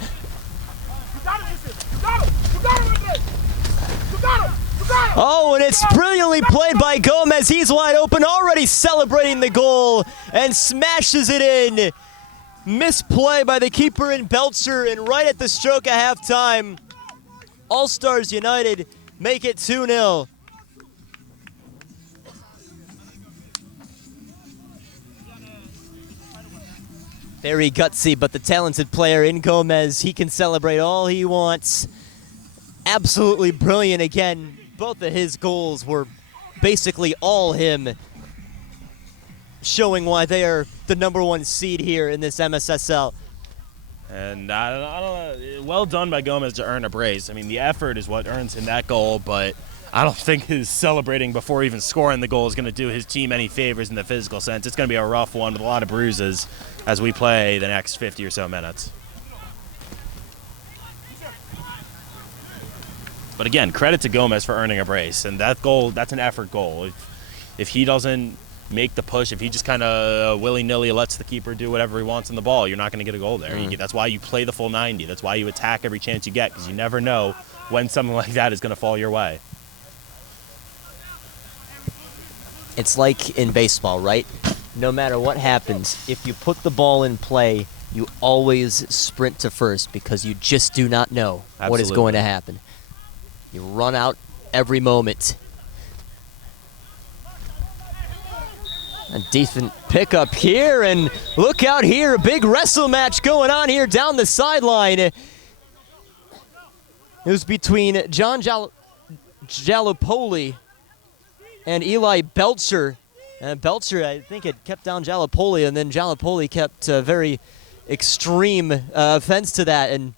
Oh, and it's brilliantly played by Gomez. He's wide open, already celebrating the goal, and smashes it in. Misplay by the keeper in Belcher, and right at the stroke of halftime, Allstars United make it 2-0. Very gutsy, but the talented player in Gomez, he can celebrate all he wants. Absolutely brilliant again. Both of his goals were basically all him, showing why they are the #1 seed here in this MSSL. And I don't know, well done by Gomez to earn a brace. I mean, the effort is what earns him that goal, but I don't think his celebrating before even scoring the goal is going to do his team any favors in the physical sense. It's going to be a rough one with a lot of bruises as we play the next 50 or so minutes. But again, credit to Gomez for earning a brace, and that goal, that's an effort goal. If he doesn't make the push, if he just kind of willy-nilly lets the keeper do whatever he wants in the ball, you're not going to get a goal there. That's why you play the full 90. That's why you attack every chance you get, because you never know when something like that is going to fall your way. It's like in baseball, right? No matter what happens, if you put the ball in play, you always sprint to first, because you just do not know what is going to happen. You run out every moment. A decent pickup here, and look out here, a big wrestle match going on here down the sideline. It was between John Jalopoli and Eli Belcher. And Belcher, I think, had kept down Jalopoli, and then Jalopoli kept very extreme offense to that, and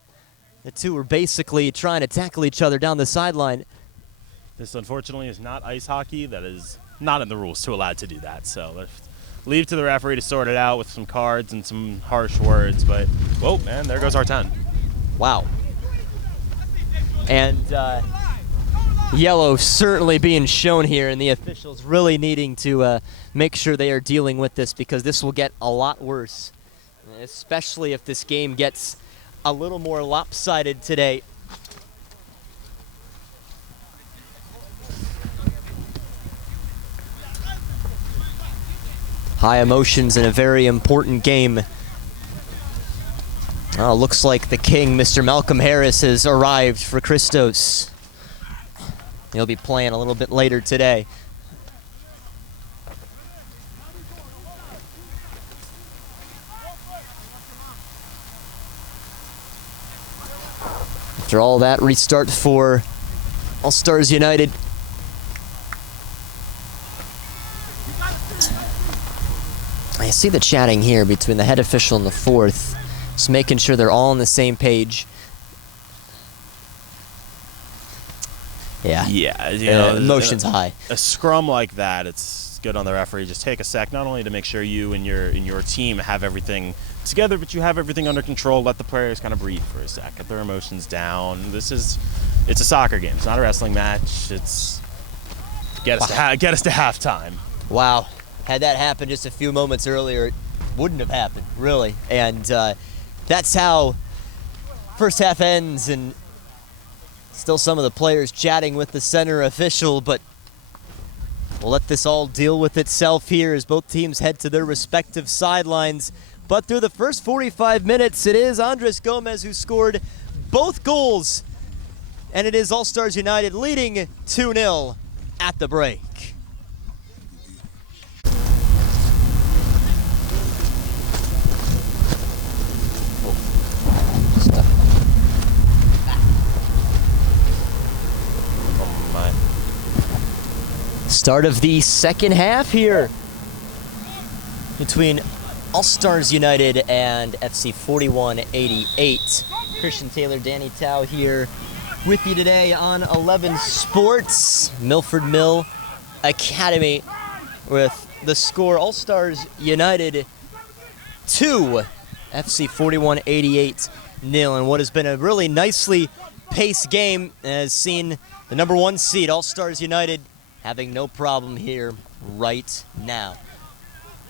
the two were basically trying to tackle each other down the sideline. This, unfortunately, is not ice hockey. That is not in the rules to allow to do that. So let's leave to the referee to sort it out with some cards and some harsh words. But, whoa, man, there goes our 10. Wow. And yellow certainly being shown here, and the officials really needing to make sure they are dealing with this, because this will get a lot worse, especially if this game gets a little more lopsided today. High emotions in a very important game. Oh, looks like the king, Mr. Malcolm Harris, has arrived for Christos. He'll be playing a little bit later today. After all that, restart for Allstars United. I see the chatting here between the head official and the fourth, just making sure they're all on the same page. Yeah. Yeah, you know, emotions high. A scrum like that, it's good on the referee. Just take a sec, not only to make sure you and your team have everything together, but you have everything under control. Let the players kind of breathe for a sec, get their emotions down. It's a soccer game. It's not a wrestling match. It's get us to halftime. Wow. Had that happened just a few moments earlier, it wouldn't have happened, really. And that's how first half ends, and still some of the players chatting with the center official, but we'll let this all deal with itself here as both teams head to their respective sidelines. But through the first 45 minutes, it is Andres Gomez who scored both goals and it is All-Stars United leading 2-0 at the break. Start of the second half here between All-Stars United and FC 4188. Christian Taylor, Danny Tao here with you today on 11 Sports. Milford Mill Academy with the score All-Stars United 2, FC 4188 0. And what has been a really nicely paced game has seen the number 1 seed All-Stars United having no problem here right now.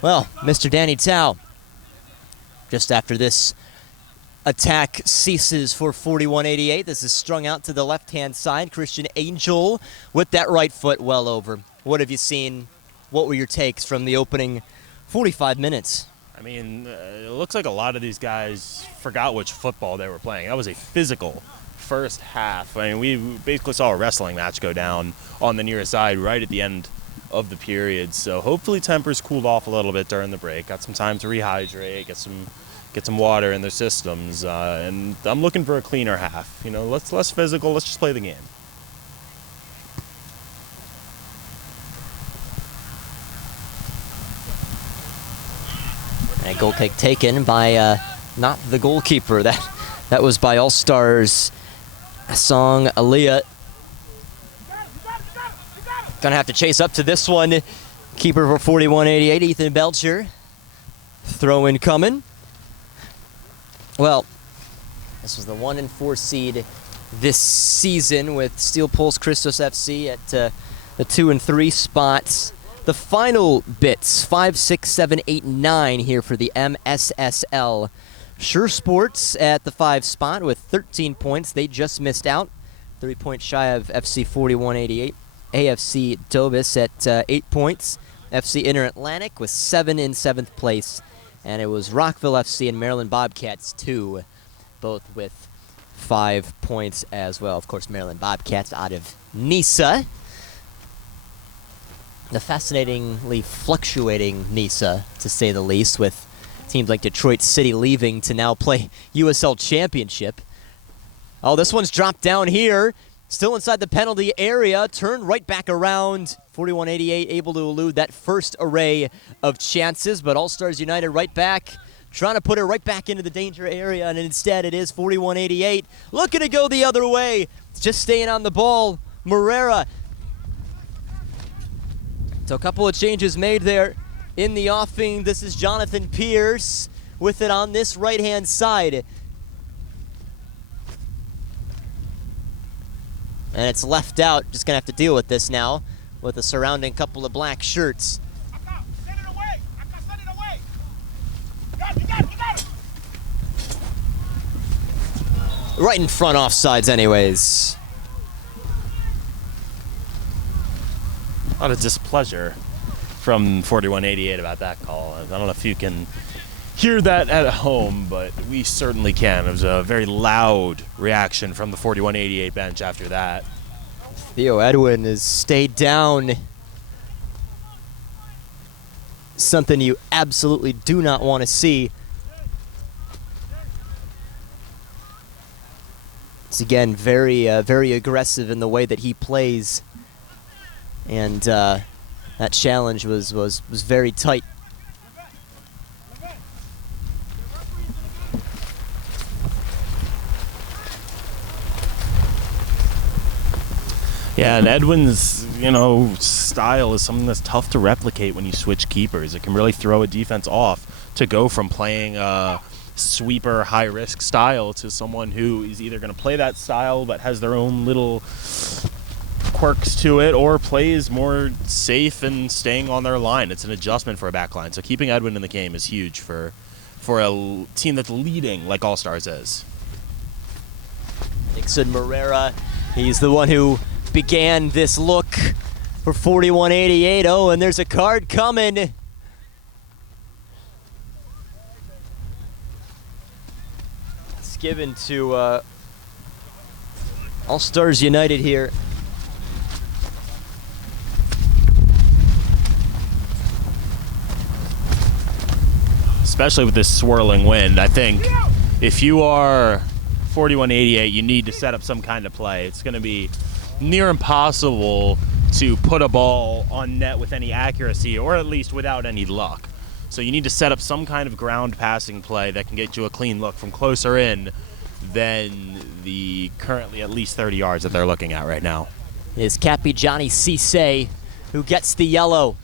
Well, Mr. Danny Tao, just after this attack ceases for 4188, this is strung out to the left-hand side. Christian Angel with that right foot well over. What have you seen? What were your takes from the opening 45 minutes? I mean, it looks like a lot of these guys forgot which football they were playing. That was a physical first half. I mean, we basically saw a wrestling match go down on the near side right at the end of the period. So hopefully tempers cooled off a little bit during the break. Got some time to rehydrate, get some water in their systems, and I'm looking for a cleaner half. You know, less physical. Let's just play the game. And goal kick taken by not the goalkeeper. That was by All-Stars Song Aliyah. Gonna have to chase up to this one. Keeper for 4188, Ethan Belcher. Throw in coming. Well, this was the 1 and 4 seed this season with Steel Pulse Christos FC at the 2 and 3 spots. The final bits, 5, 6, 7, 8, 9 here for the MSSL. Sure Sports at the 5 spot with 13 points. They just missed out. 3 points shy of FC 4188. AFC Dobis at 8 points. FC Inter-Atlantic with 7 in 7th place. And it was Rockville FC and Maryland Bobcats 2, both with 5 points as well. Of course, Maryland Bobcats out of NISA. The fascinatingly fluctuating NISA, to say the least, with teams like Detroit City leaving to now play USL Championship. Oh, this one's dropped down here. Still inside the penalty area. Turned right back around. 4188 able to elude that first array of chances, but All-Stars United right back, trying to put it right back into the danger area, and instead it is 4188 looking to go the other way. Just staying on the ball. Morera. So a couple of changes made there in the offing. This is Jonathan Pierce with it on this right-hand side. And it's left out. Just going to have to deal with this now with the surrounding couple of black shirts. Right in front, offsides anyways. A lot of displeasure from 4188 about that call. I don't know if you can hear that at home, but we certainly can. It was a very loud reaction from the 4188 bench after that. Theo Edwin has stayed down. Something you absolutely do not want to see. It's again very aggressive in the way that he plays. And that challenge was very tight. Yeah, and Edwin's, style is something that's tough to replicate when you switch keepers. It can really throw a defense off to go from playing a sweeper, high-risk style to someone who is either going to play that style but has their own little quirks to it, or plays more safe and staying on their line. It's an adjustment for a back line. So keeping Edwin in the game is huge for a team that's leading like All-Stars is. Nixon Morera, he's the one who began this look for 4188. Oh, and there's a card coming. It's given to Allstars United here. Especially with this swirling wind, I think if you are 4188, you need to set up some kind of play. It's going to be near impossible to put a ball on net with any accuracy, or at least without any luck. So you need to set up some kind of ground passing play that can get you a clean look from closer in than the currently at least 30 yards that they're looking at right now. Is Cappy Johnny Cisse, who gets the yellow.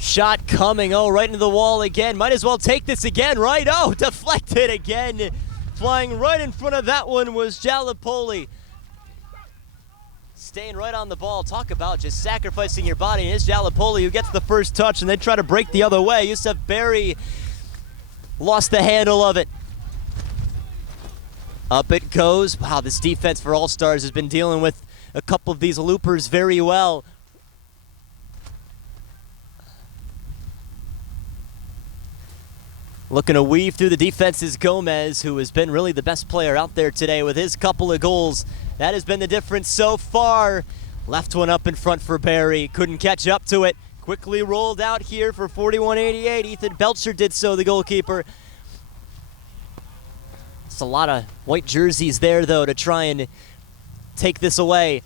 Shot coming, oh, right into the wall again. Might as well take this again, right? Oh, deflected again. Flying right in front of that one was Jalopoli. Staying right on the ball. Talk about just sacrificing your body. And it's Jalopoli who gets the first touch, and they try to break the other way. Yusuf Berry lost the handle of it. Up it goes. Wow, this defense for Allstars has been dealing with a couple of these loopers very well. Looking to weave through the defense is Gomez, who has been really the best player out there today with his couple of goals. That has been the difference so far. Left one up in front for Barry. Couldn't catch up to it. Quickly rolled out here for 4188. Ethan Belcher did so, the goalkeeper. It's a lot of white jerseys there, though, to try and take this away.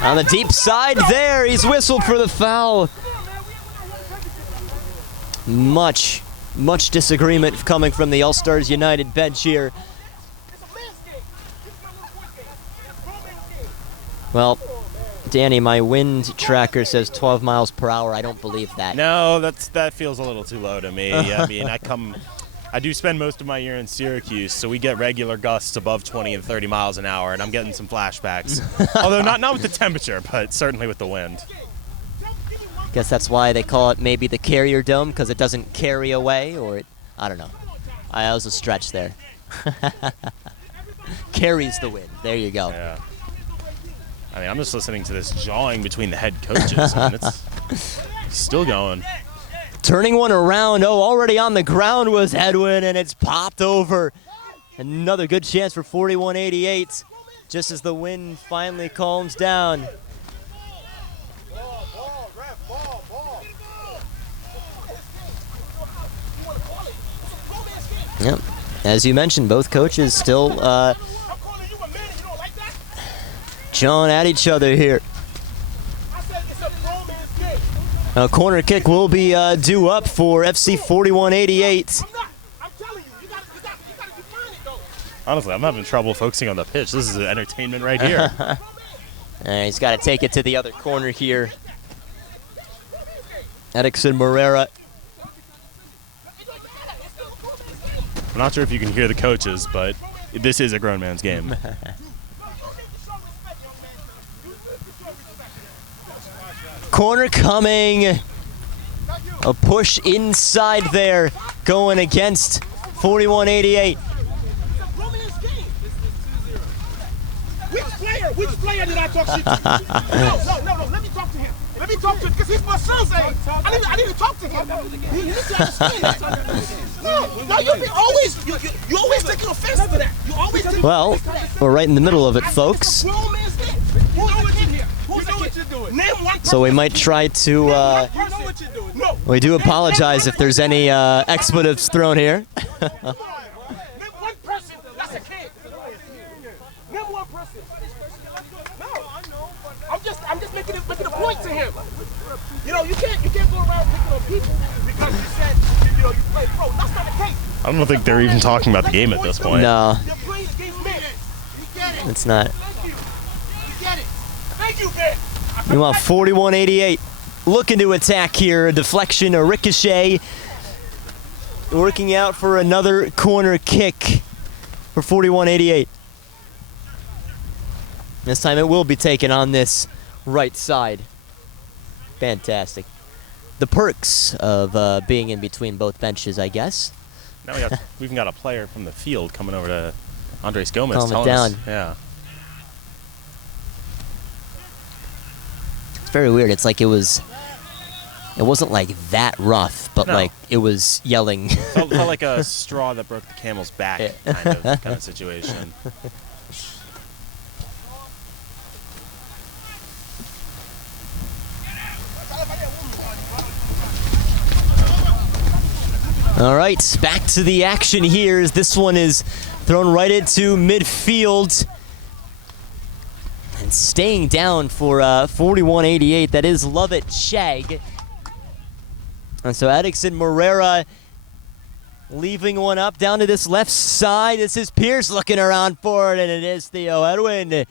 On the deep side there, he's whistled for the foul. Much disagreement coming from the Allstars United bench here. Well, Danny, my wind tracker says 12 miles per hour. I don't believe that. No, that feels a little too low to me. I mean, I do spend most of my year in Syracuse, so we get regular gusts above 20 and 30 miles an hour, and I'm getting some flashbacks. Although not with the temperature, but certainly with the wind. Guess that's why they call it maybe the carrier dome, because it doesn't carry away, or I don't know. That was a stretch there. Carries the wind. There you go. Yeah. I mean, I'm just listening to this jawing between the head coaches. I mean, it's still going. Turning one around. Oh, already on the ground was Edwin, and it's popped over. Another good chance for 4188, just as the wind finally calms down. Yep. As you mentioned, both coaches still jawing at each other here. A corner kick will be due up for FC 4188. Honestly, I'm having trouble focusing on the pitch. This is entertainment right here. He's got to take it to the other corner here. Erickson Morera. I'm not sure if you can hear the coaches, but this is a grown man's game. Corner coming. A push inside there, going against 4188. Which player did I talk shit to? No, let me talk to him. Let me talk to him, because he's my son's age. I need to talk to him. You need to understand that. No, you always taking offense to that. You always taking Well, we're right in the middle of it, folks. So we might try to, we do apologize if there's any expletives thrown here. I'm just making a point to him. You know, you can't go around picking on people because you said, you know, you play pro. That's not the case. I don't think they're even talking about the game at this point. No. You're playing against men. You get it. It's not. Thank you. You get it. Thank you, Ben. Meanwhile, 4188 looking to attack here. A deflection, a ricochet. Working out for another corner kick for 4188. This time it will be taken on this right side. Fantastic. The perks of being in between both benches, I guess. Now we've even got a player from the field coming over to Andres Gomez Calm it telling down. us. Yeah. It's very weird. It's like it wasn't like that rough, but No. like it was yelling. Felt like a straw that broke the camel's back kind of situation. All right, back to the action here as this one is thrown right into midfield. And staying down for 41-88, that is Lovett Shag. And so Addison Morera leaving one up down to this left side. This is Pierce looking around for it, and it is Theo Edwin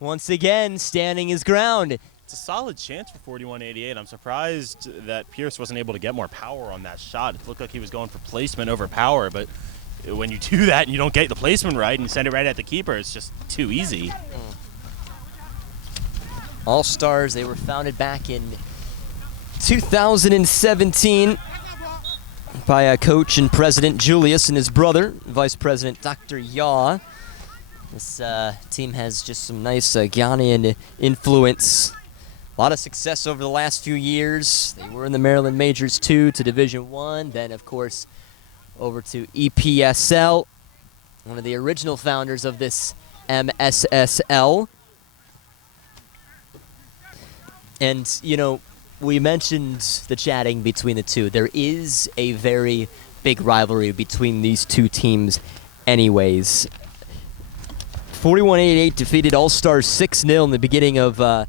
once again standing his ground. It's a solid chance for 41-88. I'm surprised that Pierce wasn't able to get more power on that shot. It looked like he was going for placement over power, but when you do that and you don't get the placement right and you send it right at the keeper, it's just too easy. Allstars, they were founded back in 2017 by coach and president Julius and his brother, vice president Dr. Yaw. This team has just some nice Ghanaian influence. A lot of success over the last few years. They were in the Maryland Majors 2 to Division 1, then of course over to EPSL. One of the original founders of this MSSL. And, you know, we mentioned the chatting between the two. There is a very big rivalry between these two teams anyways. 41-88 defeated Allstars 6-0 in the beginning of the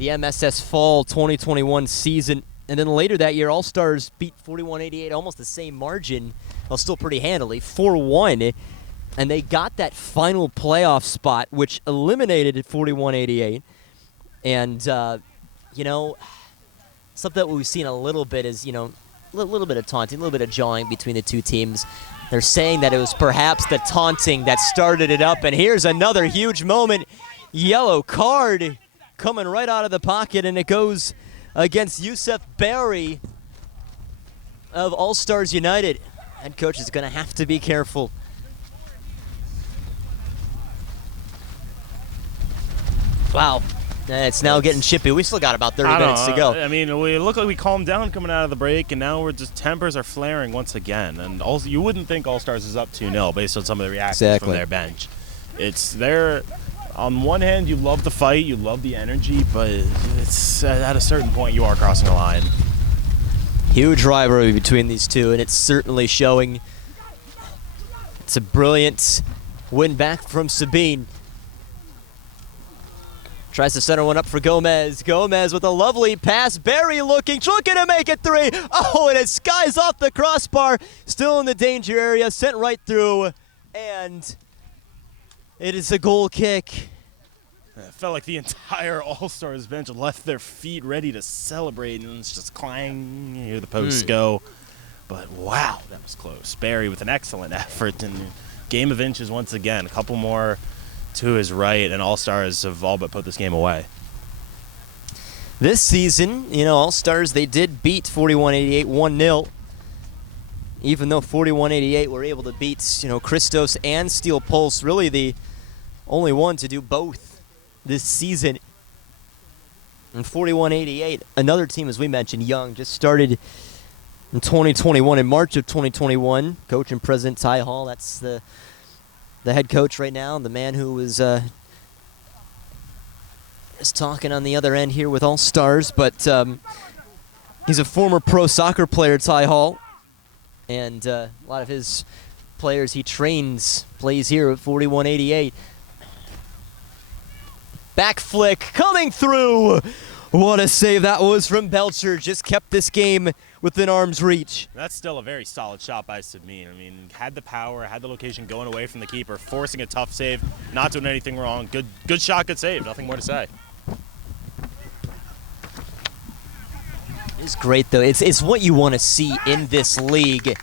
MSS Fall 2021 season. And then later that year, Allstars beat 41-88 almost the same margin, well, still pretty handily, 4-1. And they got that final playoff spot, which eliminated 41-88. And, you know, something that we've seen a little bit is, you know, a little bit of taunting, a little bit of jawing between the two teams. They're saying that it was perhaps the taunting that started it up. And here's another huge moment. Yellow card coming right out of the pocket, and it goes against Yusuf Berry of Allstars United. Head coach is going to have to be careful. Wow. It's now getting chippy. We still got about 30 minutes to go. I mean, we look like we calmed down coming out of the break, and now we're just tempers are flaring once again. And also, you wouldn't think Allstars is up 2-0 based on some of the reactions from their bench. It's there. On one hand, you love the fight, you love the energy, but it's at a certain point you are crossing a line. Huge rivalry between these two, and it's certainly showing. It's a brilliant win back from Sabine. Tries to center one up for Gomez. Gomez with a lovely pass. Barry looking to make it 3. Oh, and it skies off the crossbar. Still in the danger area, sent right through, and it is a goal kick. It felt like the entire Allstars bench left their feet ready to celebrate, and it's just clang. You hear the posts go. But wow, that was close. Barry with an excellent effort, and game of inches once again. A couple more to his right, and Allstars have all but put this game away. This season, you know, Allstars, they did beat 41-88 1-0. Even though 41-88 were able to beat, you know, Christos and Steel Pulse, really the only one to do both this season. And 41-88, another team, as we mentioned, young, just started in 2021, in March of 2021. Coach and President Ty Hall, that's the head coach right now, the man who is talking on the other end here with Allstars, but he's a former pro soccer player, Ty Hall, and a lot of his players he trains plays here at 41-88. Back flick coming through. What a save that was from Belcher. Just kept this game within arm's reach. That's still a very solid shot by Sabine. I mean, had the power, had the location going away from the keeper, forcing a tough save, not doing anything wrong. Good shot, good save. Nothing more to say. It's great, though. It's what you want to see in this league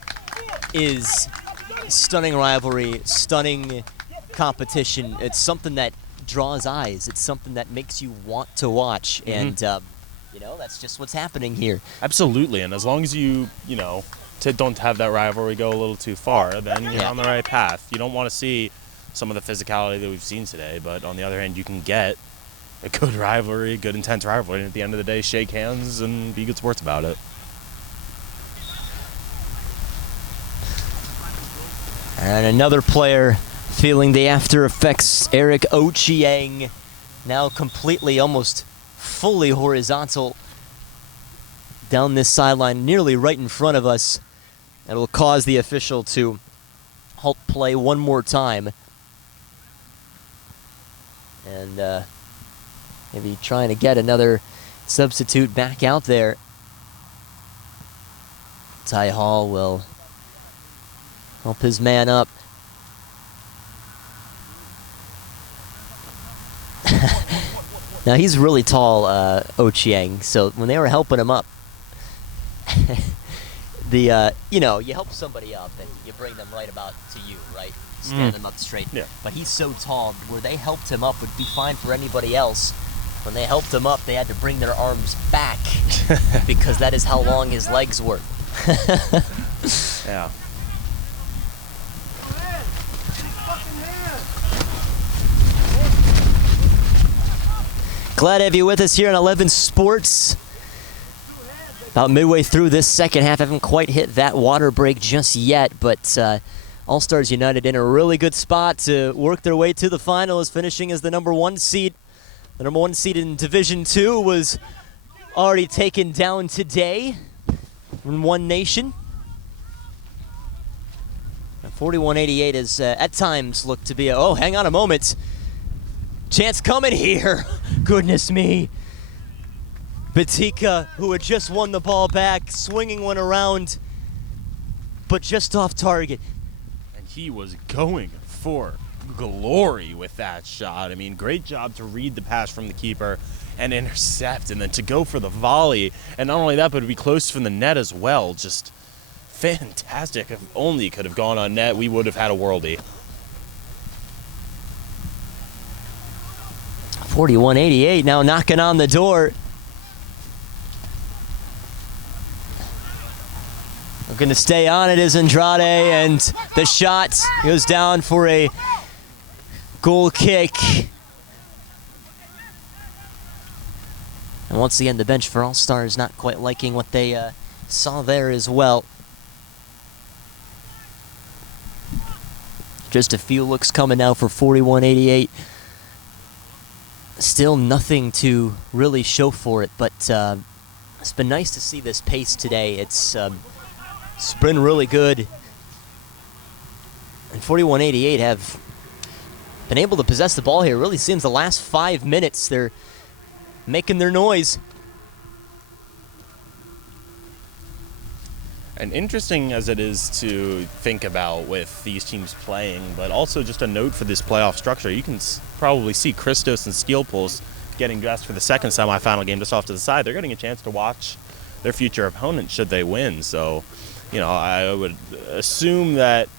is stunning rivalry, stunning competition. It's something that draws eyes. It's something that makes you want to watch. And, you know, that's just what's happening here. Absolutely. And as long as you know, don't have that rivalry go a little too far, then you're on the right path. You don't want to see some of the physicality that we've seen today, but on the other hand, you can get a good rivalry, good intense rivalry, and at the end of the day, shake hands and be good sports about it. And another player feeling the after effects, Eric Ochieng, now completely, almost fully horizontal down this sideline, nearly right in front of us. That will cause the official to halt play one more time. And maybe trying to get another substitute back out there. Ty Hall will help his man up. Now he's really tall, Ochieng, so when they were helping him up, you help somebody up and you bring them right about to you, right? Stand them up straight. Yeah. But he's so tall, where they helped him up would be fine for anybody else. When they helped him up, they had to bring their arms back because that is how long his legs were. Yeah. Glad to have you with us here on 11 Sports. About midway through this second half, haven't quite hit that water break just yet, but Allstars United in a really good spot to work their way to the finals, finishing as the number 1 seed. The number 1 seed in Division 2 was already taken down today from One Nation. 41-88 has at times looked to be oh, hang on a moment. Chance coming here. Goodness me. Batika, who had just won the ball back, swinging one around, but just off target. And he was going for glory with that shot. I mean, great job to read the pass from the keeper and intercept, and then to go for the volley. And not only that, but to be close from the net as well. Just fantastic. If only it could have gone on net, we would have had a worldie. 41-88 now knocking on the door. Looking to stay on it is Andrade, and the shot goes down for a goal kick. And once again, the bench for Allstars not quite liking what they saw there as well. Just a few looks coming now for 41-88. Still nothing to really show for it, but it's been nice to see this pace today. It's been really good. And 41-88 have been able to possess the ball here. Really seems the last 5 minutes they're making their noise. And interesting as it is to think about with these teams playing, but also just a note for this playoff structure. You can probably see Christos and Steel Pulse getting dressed for the second semifinal game just off to the side. They're getting a chance to watch their future opponent should they win. So, you know, I would assume that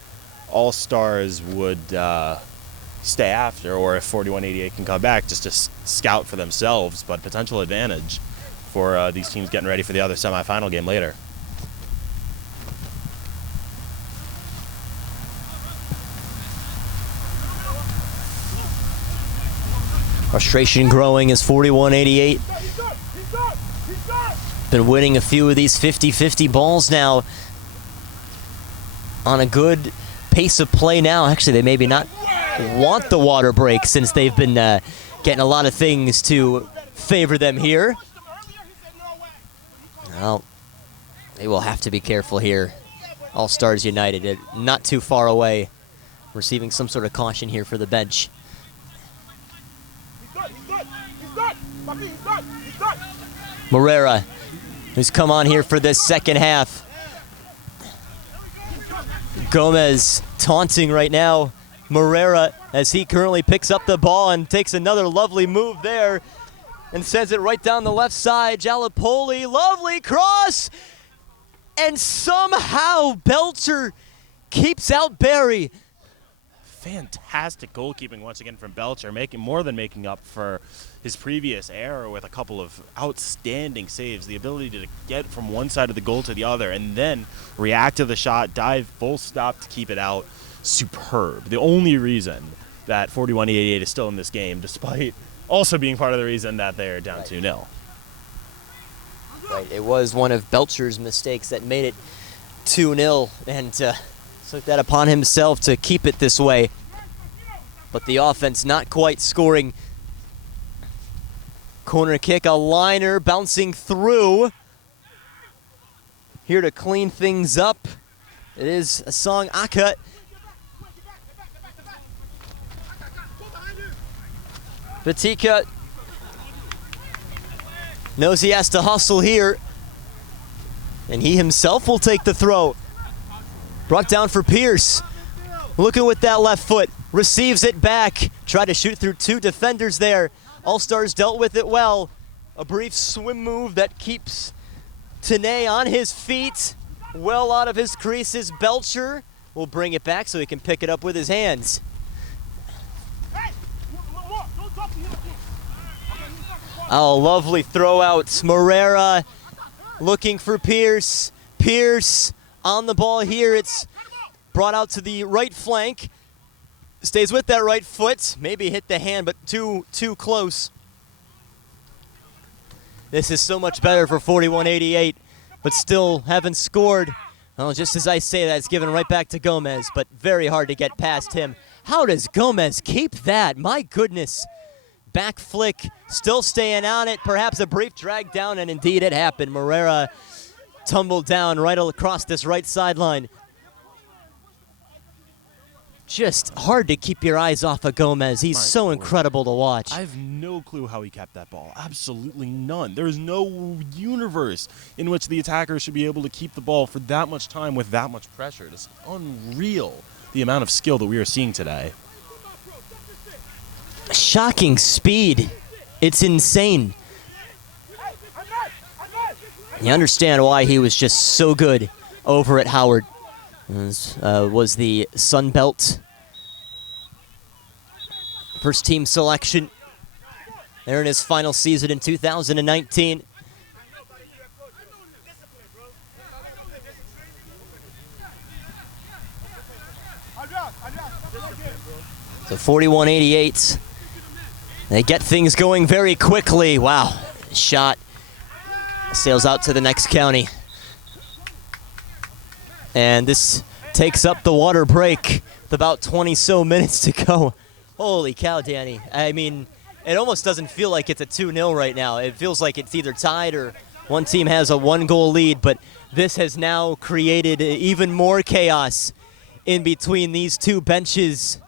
Allstars would stay after, or if 41-88 can come back, just to scout for themselves, but potential advantage for these teams getting ready for the other semifinal game later. Frustration growing as 41-88 been winning a few of these 50-50 balls now on a good pace of play now. Actually, they maybe not want the water break since they've been getting a lot of things to favor them here. Well, they will have to be careful here. Allstars United, not too far away, receiving some sort of caution here for the bench. Morera, who's come on here for this second half. Gomez taunting right now Morera as he currently picks up the ball and takes another lovely move there and sends it right down the left side. Jalapoli, lovely cross, and somehow Belcher keeps out Barry. Fantastic goalkeeping once again from Belcher, more than making up for his previous error with a couple of outstanding saves. The ability to get from one side of the goal to the other and then react to the shot, dive full stop to keep it out. Superb. The only reason that 41-88 is still in this game, despite also being part of the reason that they're down 2-0. Right, it was one of Belcher's mistakes that made it 2-0, and took that upon himself to keep it this way. But the offense not quite scoring. Corner kick, a liner bouncing through. Here to clean things up, it is Song Aka. Batika knows he has to hustle here, and he himself will take the throw. Brought down for Pierce. Looking with that left foot, receives it back. Tried to shoot through 2 defenders there. Allstars dealt with it well. A brief swim move that keeps Tene on his feet. Well out of his creases. Belcher will bring it back so he can pick it up with his hands. Oh, lovely throw out. Morera looking for Pierce. Pierce on the ball here. It's brought out to the right flank. Stays with that right foot. Maybe hit the hand, but too close. This is so much better for 41-88, but still haven't scored. Well, just as I say that, it's given right back to Gomez, but very hard to get past him. How does Gomez keep that? My goodness. Back flick, still staying on it. Perhaps a brief drag down, and indeed it happened. Morera tumbled down right across this right sideline. Just hard to keep your eyes off of Gomez. He's so incredible to watch. I have no clue how he kept that ball. Absolutely none. There is no universe in which the attacker should be able to keep the ball for that much time with that much pressure. It is unreal, the amount of skill that we are seeing today. Shocking speed. It's insane. You understand why he was just so good over at Howard. Was the Sun Belt first team selection there in his final season in 2019. So 41-88. They get things going very quickly. Wow, shot sails out to the next county. And this takes up the water break with about 20 so minutes to go. Holy cow, Danny. I mean, it almost doesn't feel like it's a 2-0 right now. It feels like it's either tied or one team has a 1-goal lead, but this has now created even more chaos in between these two benches.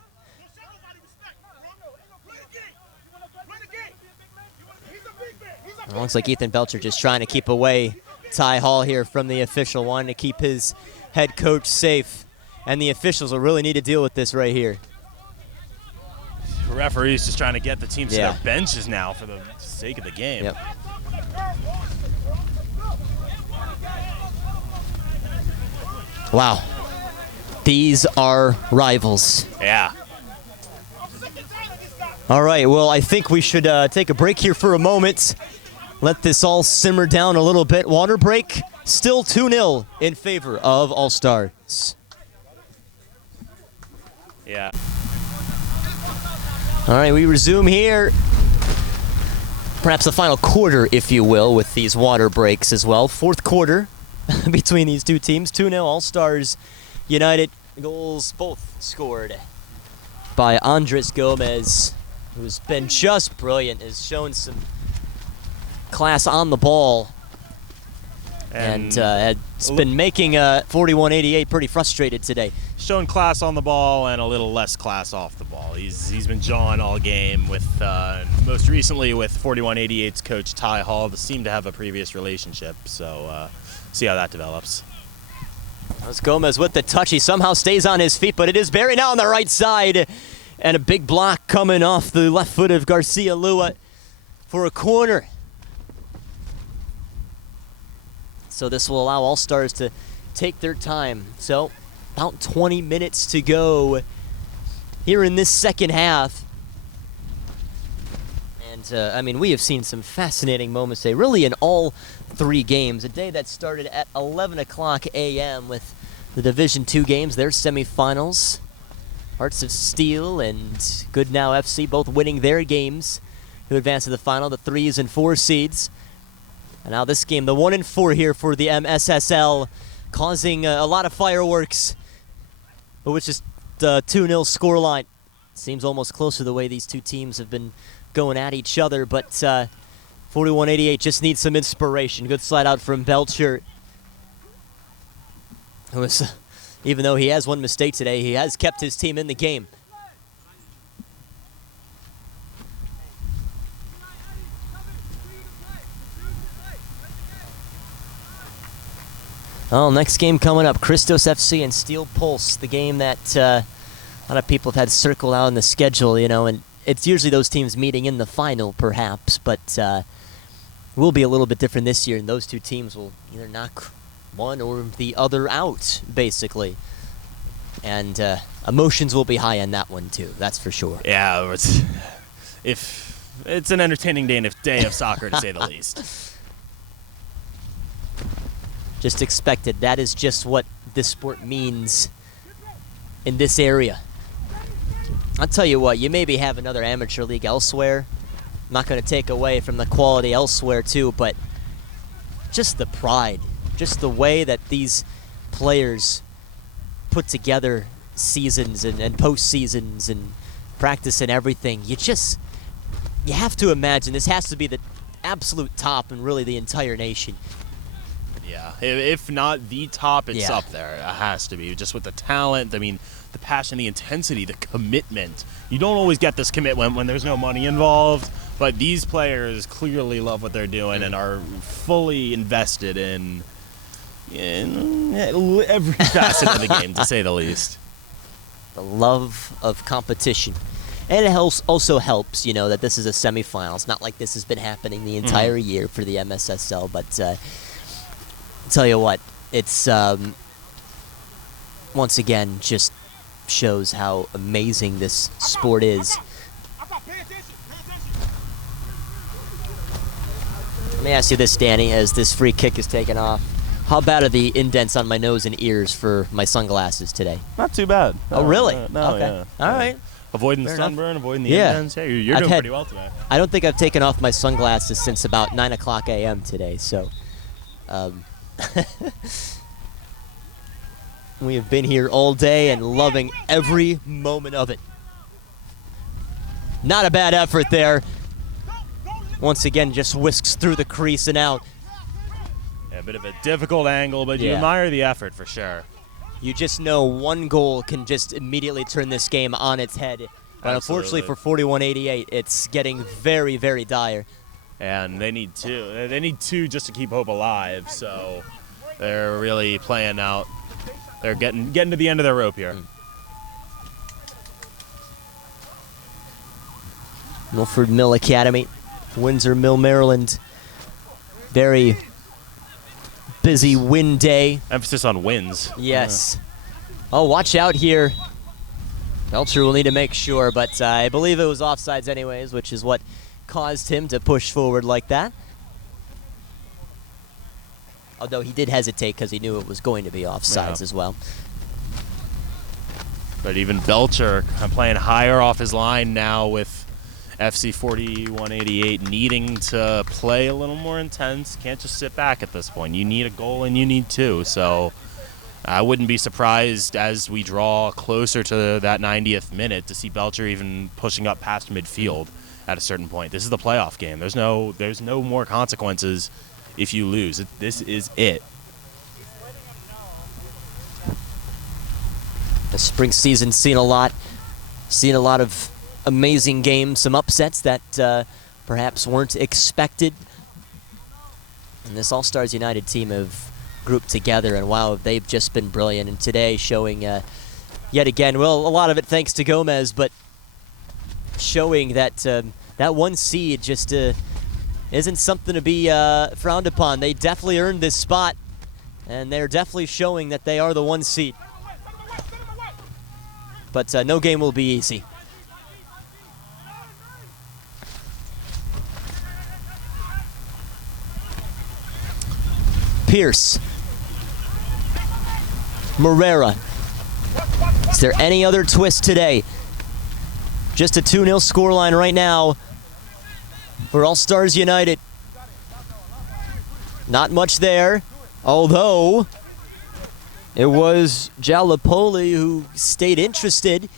It looks like Ethan Belcher just trying to keep away Ty Hall here from the official, wanting to keep his head coach safe, and the officials will really need to deal with this right here. The referee's just trying to get the team to their benches now for the sake of the game. Yep. Wow. These are rivals. Yeah. All right, well, I think we should take a break here for a moment. Let this all simmer down a little bit. Water break. Still 2-0 in favor of Allstars. Yeah. All right, we resume here. Perhaps the final quarter, if you will, with these water breaks as well. Fourth quarter between these two teams. 2-0 Allstars United. Goals both scored by Andres Gomez, who's been just brilliant, has shown some class on the ball. And has been making 41-88 pretty frustrated today. Showing class on the ball and a little less class off the ball. He's been jawing all game with, most recently with 41-88's coach Ty Hall. They seem to have a previous relationship, so see how that develops. That's Gomez with the touch. He somehow stays on his feet, but it is Barry now on the right side. And a big block coming off the left foot of Garcia Lua for a corner. So this will allow Allstars to take their time. So about 20 minutes to go here in this second half. And I mean, we have seen some fascinating moments today, really in all three games. A day that started at 11 o'clock a.m. with the Division II games, their semifinals. Hearts of Steel and Goodnow FC both winning their games who advance to the final, the 3s and 4 seeds. And now this game, the 1 and 4 here for the MSSL, causing a lot of fireworks, but which is the 2-0 scoreline. Seems almost close to the way these two teams have been going at each other, but 41-88 just needs some inspiration. Good slide out from Belcher, who is, even though he has one mistake today, he has kept his team in the game. Well, next game coming up, Christos FC and Steel Pulse, the game that a lot of people have had circled out in the schedule, you know, and it's usually those teams meeting in the final, perhaps, but will be a little bit different this year, and those two teams will either knock one or the other out, basically. And emotions will be high on that one, too, that's for sure. Yeah, it's an entertaining day of soccer, to say the least. Just expected. That is just what this sport means in this area. I'll tell you what, you maybe have another amateur league elsewhere. I'm not going to take away from the quality elsewhere too, but just the pride, just the way that these players put together seasons and post-seasons and practice and everything. You have to imagine this has to be the absolute top in really the entire nation. Yeah, if not the top, it's Yeah. up there. It has to be. Just with the talent, I mean, the passion, the intensity, the commitment. You don't always get this commitment when there's no money involved, but these players clearly love what they're doing and are fully invested in every facet of the game, to say the least. The love of competition. And it also helps, you know, that this is a semifinal. It's not like this has been happening the entire year for the MSSL, but tell you what, it's once again just shows how amazing this sport is. Let me ask you this, Danny, as this free kick is taken off. How bad are the indents on my nose and ears for my sunglasses today? Not too bad. Oh, really? No, okay. yeah. All right. Avoiding Fair the enough. sunburn, avoiding the Yeah. indents. Yeah, you're doing pretty well today. I don't think I've taken off my sunglasses since about 9 o'clock a.m. today, so we have been here all day and loving every moment of it. Not a bad effort there. Once again, just whisks through the crease and out. Yeah, a bit of a difficult angle, but you Yeah. admire the effort for sure. You just know one goal can just immediately turn this game on its head. But unfortunately for 41-88, it's getting very, very dire. And they need two. They need two just to keep hope alive. So they're really playing out. They're getting to the end of their rope here. Milford Mill Academy, Windsor Mill, Maryland. Very busy win day. Emphasis on wins. Yes. Oh, watch out here. Belcher will need to make sure, but I believe it was offsides anyways, which is what caused him to push forward like that. Although he did hesitate because he knew it was going to be offsides as well. But even Belcher playing higher off his line now with FC 41-88 needing to play a little more intense. Can't just sit back at this point. You need a goal and you need two. So I wouldn't be surprised as we draw closer to that 90th minute to see Belcher even pushing up past midfield at a certain point. This is the playoff game. There's no more consequences if you lose. This is it. The spring season's seen a lot of amazing games, some upsets that perhaps weren't expected. And this All-Stars United team have grouped together, and wow, they've just been brilliant. And today showing yet again, well, a lot of it thanks to Gomez, but showing that that one seed just isn't something to be frowned upon. They definitely earned this spot, and they're definitely showing that they are the one seed. But no game will be easy. Pierce. Morera. Is there any other twist today? Just a 2-0 scoreline right now. for Allstars United. Not much there, although it was Jalopoli who stayed interested.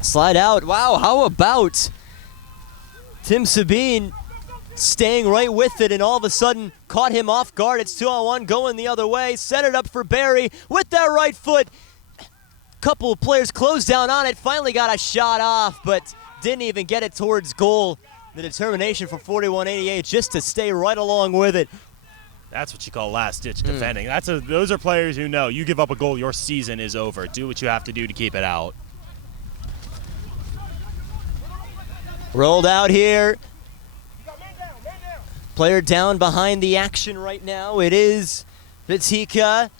Slide out. Wow, how about Tim Sabine staying right with it, and all of a sudden caught him off guard. It's 2-on-1 going the other way. Set it up for Barry with that right foot. Couple of players closed down on it. Finally got a shot off, but didn't even get it towards goal. The determination for 4188 just to stay right along with it. That's what you call last-ditch defending. Those are players who know you give up a goal, your season is over. Do what you have to do to keep it out. Rolled out here. Player down behind the action right now. It is Batika.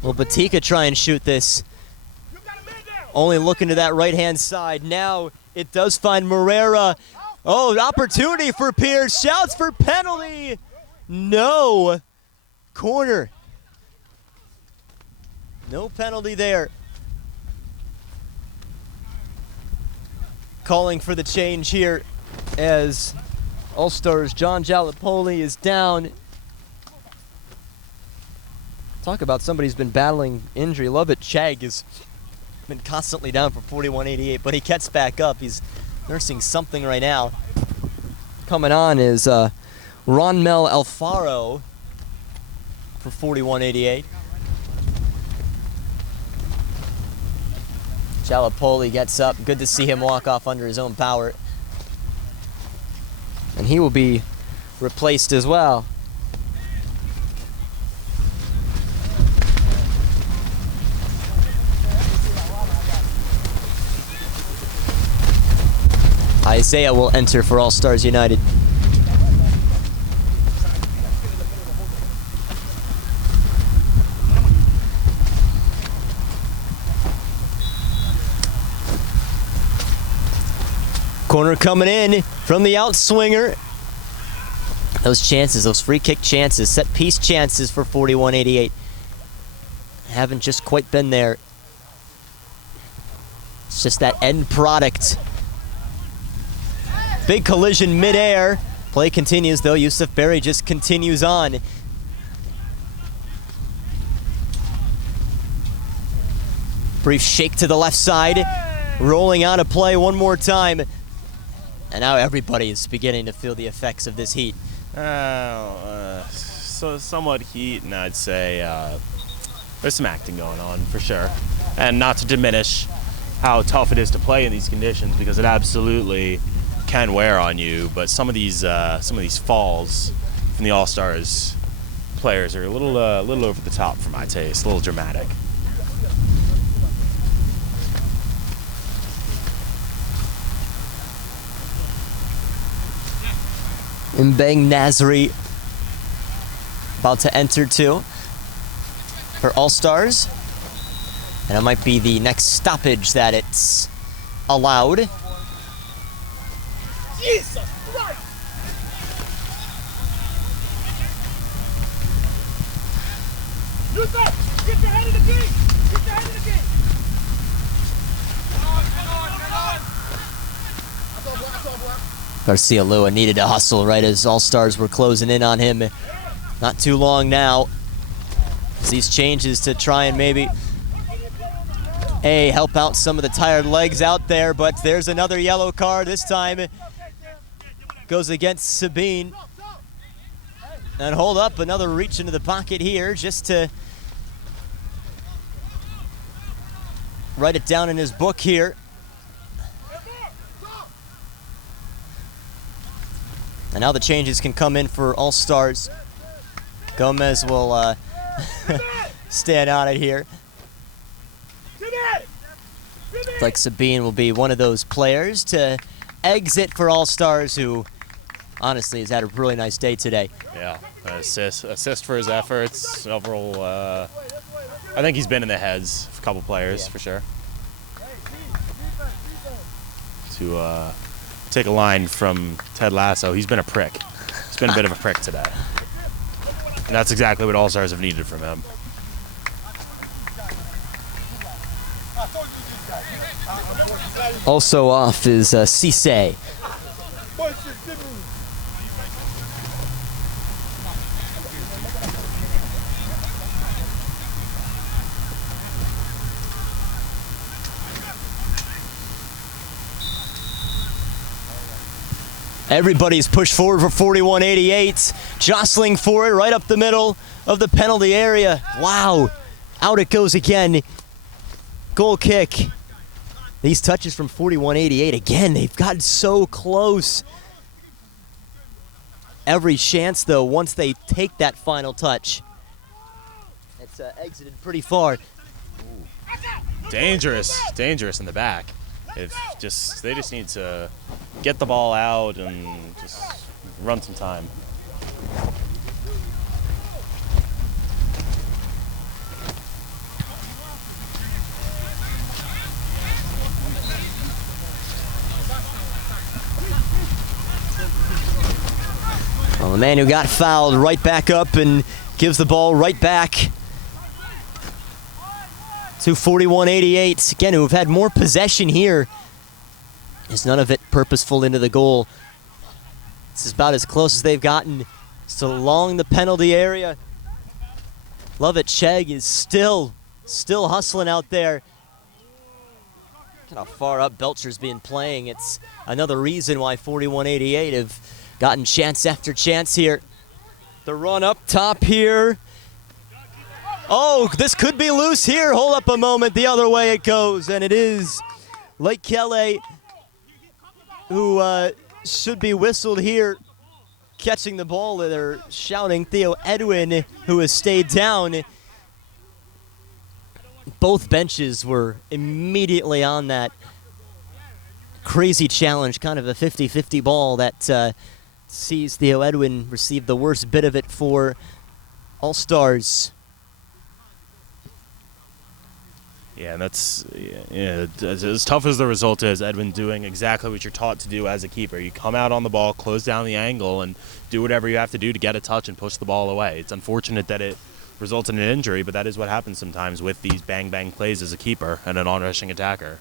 Will Batika try and shoot this? Only looking to that right-hand side. Now it does find Morera. Oh, an opportunity for Pierce. Shouts for penalty. No. Corner. No penalty there. Calling for the change here as Allstars John Jalopoli is down. Talk about somebody who's been battling injury. Love it. Chag has been constantly down for 4188, but he gets back up. He's nursing something right now. Coming on is Ronmel Alfaro for 4188. Jalopoli gets up. Good to see him walk off under his own power. And he will be replaced as well. Isaiah will enter for Allstars United. Corner coming in from the outswinger. Those chances, those free kick chances, set piece chances for 4188 haven't just quite been there. It's just that end product. Big collision midair. Play continues though. Yusuf Berry just continues on. Brief shake to the left side. Rolling out of play one more time. And now everybody is beginning to feel the effects of this heat. So somewhat heat, and I'd say there's some acting going on for sure. And not to diminish how tough it is to play in these conditions, because it absolutely can wear on you. But some of these falls from the Allstars players are a little over the top for my taste, a little dramatic. Mbeng Nasri about to enter too for Allstars. And it might be the next stoppage that it's allowed. Jesus Christ! Yusuf, get your head in the game! Get your head in the game! Garcia Lua needed to hustle right as Allstars were closing in on him. Not too long now. These changes to try and maybe help out some of the tired legs out there, but there's another yellow card. This time goes against Sabine. And hold up, another reach into the pocket here just to write it down in his book here. And now the changes can come in for Allstars. Gomez will stand on it here. Looks like Sabine will be one of those players to exit for Allstars, who honestly has had a really nice day today. Yeah, assist for his efforts. Overall, I think he's been in the heads of a couple players for sure. To take a line from Ted Lasso, he's been a prick. He's been a bit of a prick today. And that's exactly what Allstars have needed from him. Also off is Cisse. Everybody's pushed forward for 41-88, jostling for it right up the middle of the penalty area. Wow, out it goes again. Goal kick. These touches from 41-88, again, they've gotten so close. Every chance, though, once they take that final touch. It's exited pretty far. Dangerous in the back. They just need to get the ball out and just run some time. Well, the man who got fouled right back up and gives the ball right back to 41-88. Again, who have had more possession here. Is none of it purposeful into the goal. This is about as close as they've gotten. It's along the penalty area. Lovett Chegg is still hustling out there. Look how far up Belcher's been playing. It's another reason why 41-88 have gotten chance after chance here. The run up top here. Oh, this could be loose here. Hold up a moment. The other way it goes, and it is Lake Kelly who should be whistled here. Catching the ball, they're shouting Theo Edwin, who has stayed down. Both benches were immediately on that crazy challenge, kind of a 50-50 ball that sees Theo Edwin receive the worst bit of it for Allstars. Yeah, and that's as tough as the result is. Edwin doing exactly what you're taught to do as a keeper. You come out on the ball, close down the angle, and do whatever you have to do to get a touch and push the ball away. It's unfortunate that it results in an injury, but that is what happens sometimes with these bang-bang plays as a keeper and an on-rushing attacker.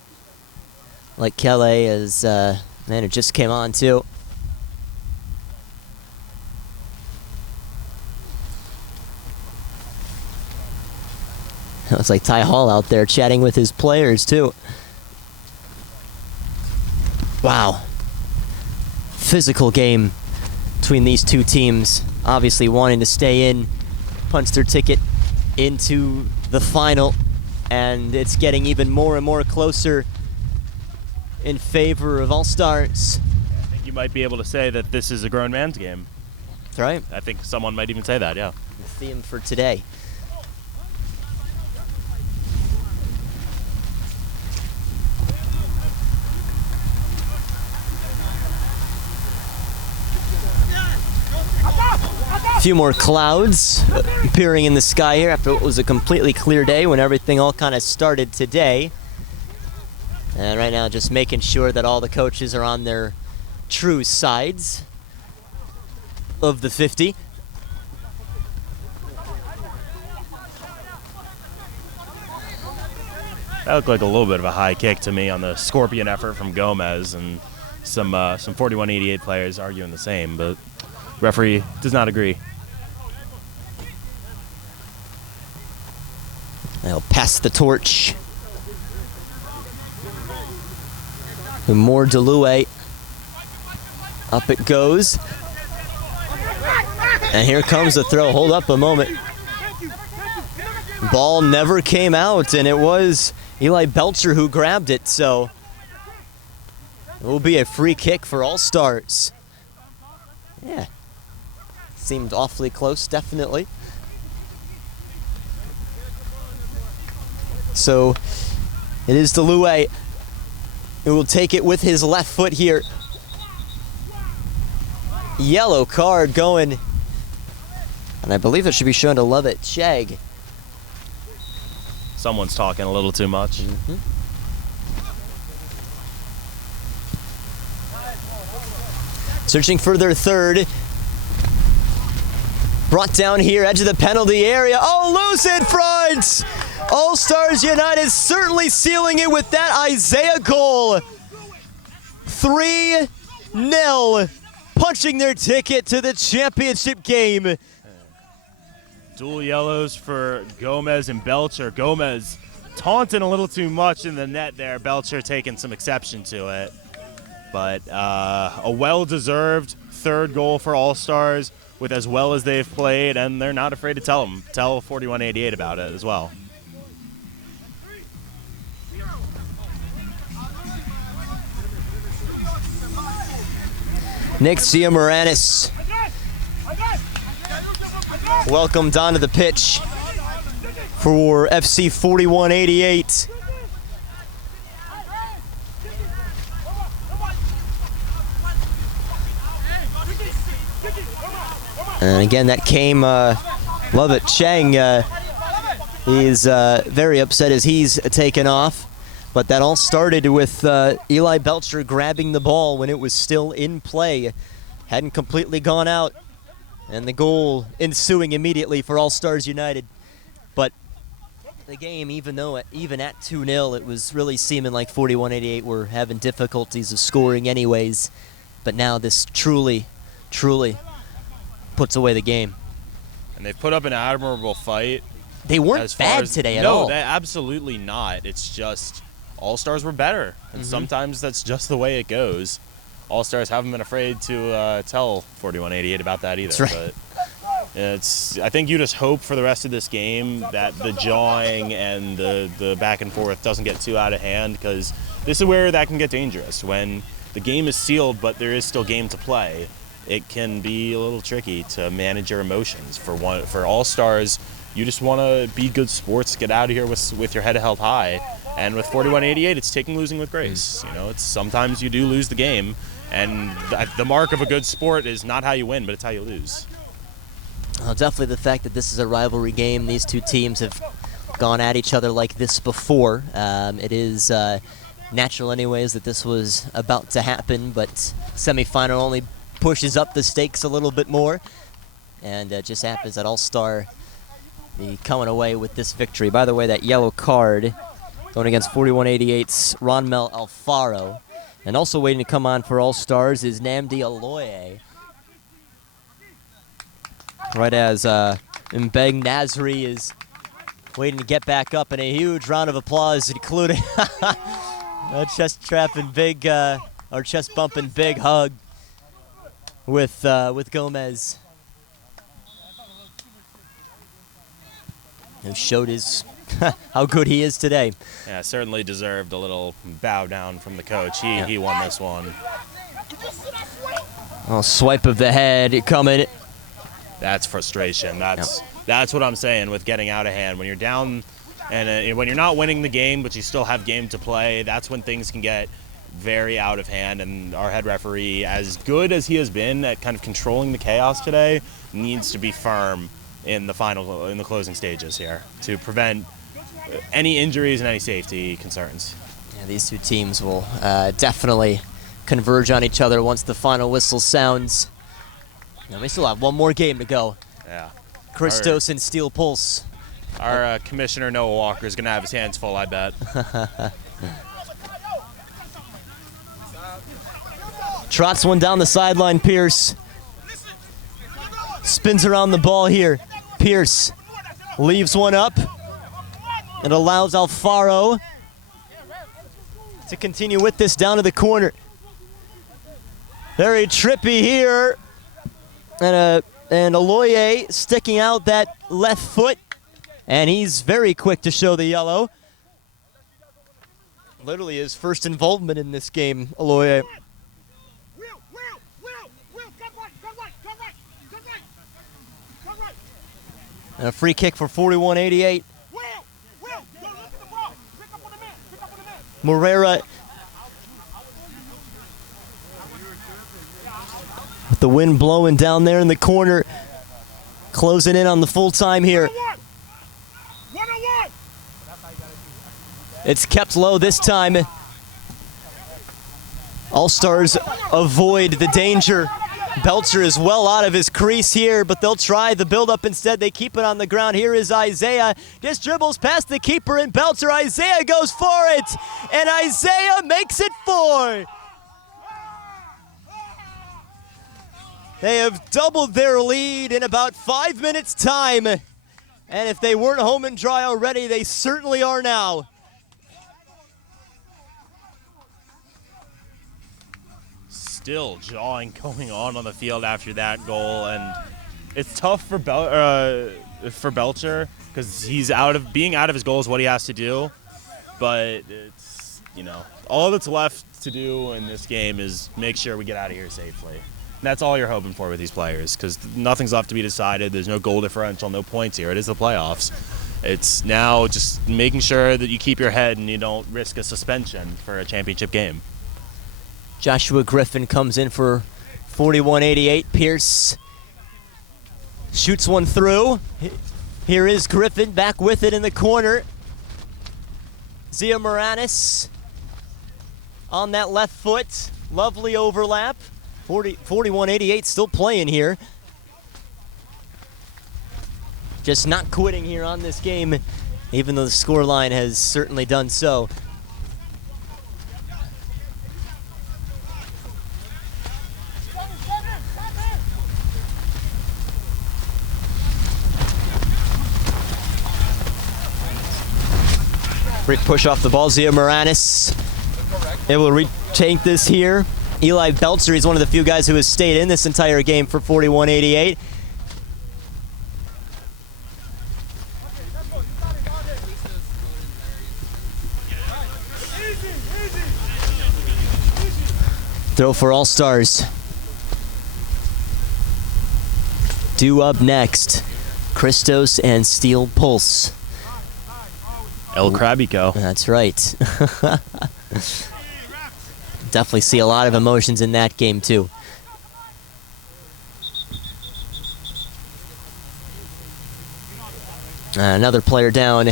Like Kelly is man who just came on too. It's like Ty Hall out there chatting with his players too. Wow. Physical game between these two teams. Obviously wanting to stay in, punch their ticket into the final, and it's getting even more and more closer in favor of Allstars. I think you might be able to say that this is a grown man's game. That's right. I think someone might even say that, yeah. The theme for today. A few more clouds appearing in the sky here after what was a completely clear day when everything all kind of started today. And right now just making sure that all the coaches are on their true sides of the 50. That looked like a little bit of a high kick to me on the Scorpion effort from Gomez, and some 41-88 players arguing the same, but referee does not agree. They'll pass the torch. More Delue. Up it goes. And here comes the throw. Hold up a moment. Ball never came out, and it was Eli Belcher who grabbed it, so it will be a free kick for Allstars. Yeah. Seemed awfully close, definitely. So it is Delue who will take it with his left foot here. Yellow card going. And I believe it should be shown to Lovett Chegg. Someone's talking a little too much. Mm-hmm. Searching for their third. Brought down here, edge of the penalty area. Oh, loose in front! Allstars United certainly sealing it with that Isaiah goal. 3-0, punching their ticket to the championship game. Dual yellows for Gomez and Belcher. Gomez taunting a little too much in the net there. Belcher taking some exception to it. But a well-deserved third goal for Allstars with as well as they've played, and they're not afraid to tell 4188 about it as well. Nixia Moranis welcomed onto the pitch for FC 4188. And again, that came, Lovett Cheng is very upset as he's taken off. But that all started with Eli Belcher grabbing the ball when it was still in play. Hadn't completely gone out. And the goal ensuing immediately for Allstars United. But the game, even at 2-0, it was really seeming like 4188 were having difficulties of scoring anyways. But now this truly puts away the game. And they've put up an admirable fight. They weren't bad today at all. No, absolutely not. It's just Allstars were better, and sometimes that's just the way it goes. Allstars haven't been afraid to tell 4188 about that either. That's right. But I think you just hope for the rest of this game that the jawing and the back and forth doesn't get too out of hand, because this is where that can get dangerous. When the game is sealed, but there is still game to play, it can be a little tricky to manage your emotions. For Allstars, you just want to be good sports, get out of here with your head held high. And with 4188, it's taking losing with grace. You know, it's sometimes you do lose the game, and the mark of a good sport is not how you win, but it's how you lose. Well, definitely the fact that this is a rivalry game. These two teams have gone at each other like this before. It is natural anyways that this was about to happen, but semifinal only pushes up the stakes a little bit more. And it just happens that All-Star be coming away with this victory. By the way, that yellow card going against 4188's Ronmel Alfaro. And also waiting to come on for Allstars is Namdi Aloye. Right as Mbeng Nasri is waiting to get back up, and a huge round of applause, including a chest trapping big, or chest bumping big hug with Gomez, who showed his how good he is today. Yeah, certainly deserved a little bow down from the coach. He won this one. Oh, swipe of the head coming. That's frustration. That's what I'm saying with getting out of hand. When you're down and when you're not winning the game, but you still have game to play, that's when things can get very out of hand. And our head referee, as good as he has been at kind of controlling the chaos today, needs to be firm in the closing stages here to prevent any injuries and any safety concerns. Yeah, these two teams will definitely converge on each other once the final whistle sounds. And we still have one more game to go. Yeah. Christos and Steel Pulse. Our commissioner, Noah Walker, is going to have his hands full, I bet. Trots one down the sideline, Pierce. Spins around the ball here. Pierce leaves one up. It allows Alfaro to continue with this down to the corner. Very trippy here. And Aloye sticking out that left foot. And he's very quick to show the yellow. Literally his first involvement in this game, Aloye. And a free kick for 4188. Morera with the wind blowing down there in the corner, closing in on the full time here. It's kept low this time. Allstars avoid the danger Belcher is well out of his crease here, but they'll try the build-up instead. They keep it on the ground. Here is Isaiah. Just dribbles past the keeper and Belcher. Isaiah goes for it, and Isaiah makes it 4. They have doubled their lead in about 5 minutes' time. And if they weren't home and dry already, they certainly are now. Still jawing going on the field after that goal, and it's tough for Belcher because being out of his goal is what he has to do. But it's, all that's left to do in this game is make sure we get out of here safely. And that's all you're hoping for with these players, because nothing's left to be decided. There's no goal differential, no points here. It is the playoffs. It's now just making sure that you keep your head and you don't risk a suspension for a championship game. Joshua Griffin comes in for 41-88. Pierce shoots one through. Here is Griffin back with it in the corner. Zia Moranis on that left foot. Lovely overlap. 41-88 still playing here. Just not quitting here on this game, even though the scoreline has certainly done so. Rick push off the ball. Zia Moranis able to retake this here. Eli Belcher, he's one of the few guys who has stayed in this entire game for 41-88. Throw for Allstars. Due up next, Christos and Steel Pulse. El Crabico. That's right. Definitely see a lot of emotions in that game, too. Another player down.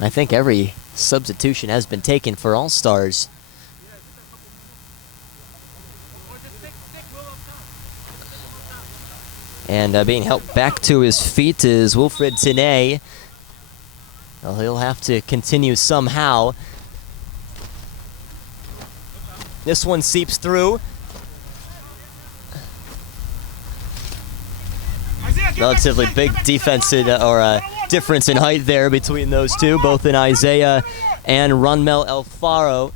I think every substitution has been taken for All-Stars. And being helped back to his feet is Wilfred Tenay. Well, he'll have to continue somehow. This one seeps through. Relatively big defense difference in height there between those two, both in Isaiah and Runmel Alfaro.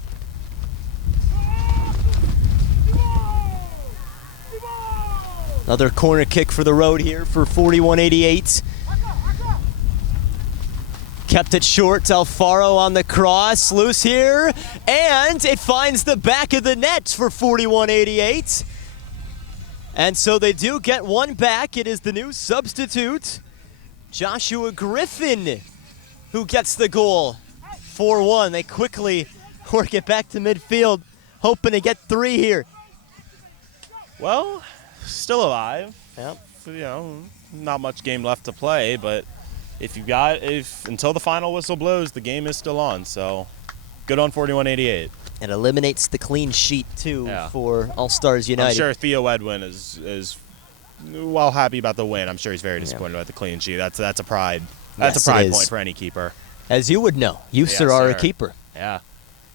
Another corner kick for the road here for 41-88. Kept it short. Alfaro on the cross. Loose here. And it finds the back of the net for 41-88. And so they do get one back. It is the new substitute, Joshua Griffin, who gets the goal. 4-1. They quickly work it back to midfield, hoping to get 3 here. Well, still alive. Yep. Not much game left to play, but until the final whistle blows, the game is still on. So, good on 41-88. It eliminates the clean sheet too for All-Stars United. I'm sure Theo Edwin is well happy about the win. I'm sure he's very disappointed about the clean sheet. That's a pride. That's a pride point for any keeper. As you would know, you sir are a keeper. Yeah,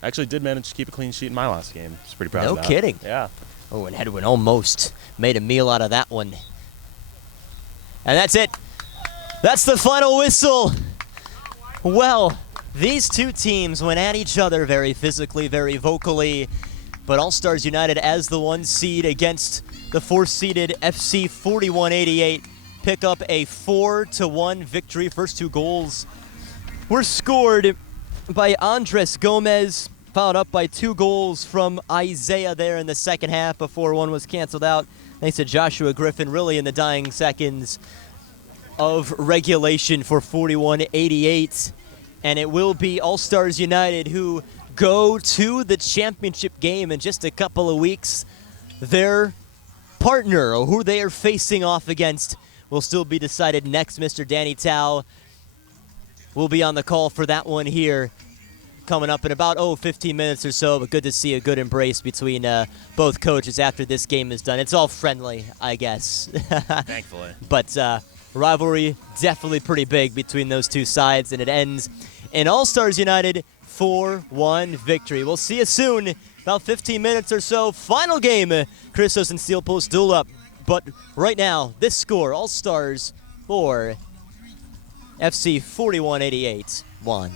actually did manage to keep a clean sheet in my last game. I was pretty proud of that. No kidding. Yeah. Oh, and Edwin almost made a meal out of that one. And that's it. That's the final whistle. Well, these two teams went at each other very physically, very vocally, but All-Stars United as the 1 seed against the 4-seeded FC 41-88 pick up a 4-1 victory. First 2 goals were scored by Andres Gomez, followed up by 2 goals from Isaiah there in the second half before one was canceled out. Thanks to Joshua Griffin really in the dying seconds of regulation for 41-88. And it will be All-Stars United who go to the championship game in just a couple of weeks. Their partner, or who they are facing off against, will still be decided next. Mr. Danny Tao will be on the call for that one here coming up in about 15 minutes or so, but good to see a good embrace between both coaches after this game is done. It's all friendly, I guess. Thankfully. But rivalry definitely pretty big between those two sides, and it ends in Allstars United 4-1 victory. We'll see you soon, about 15 minutes or so. Final game, Christos and Steel Post duel up. But right now, this score, Allstars 4, FC 4188 1.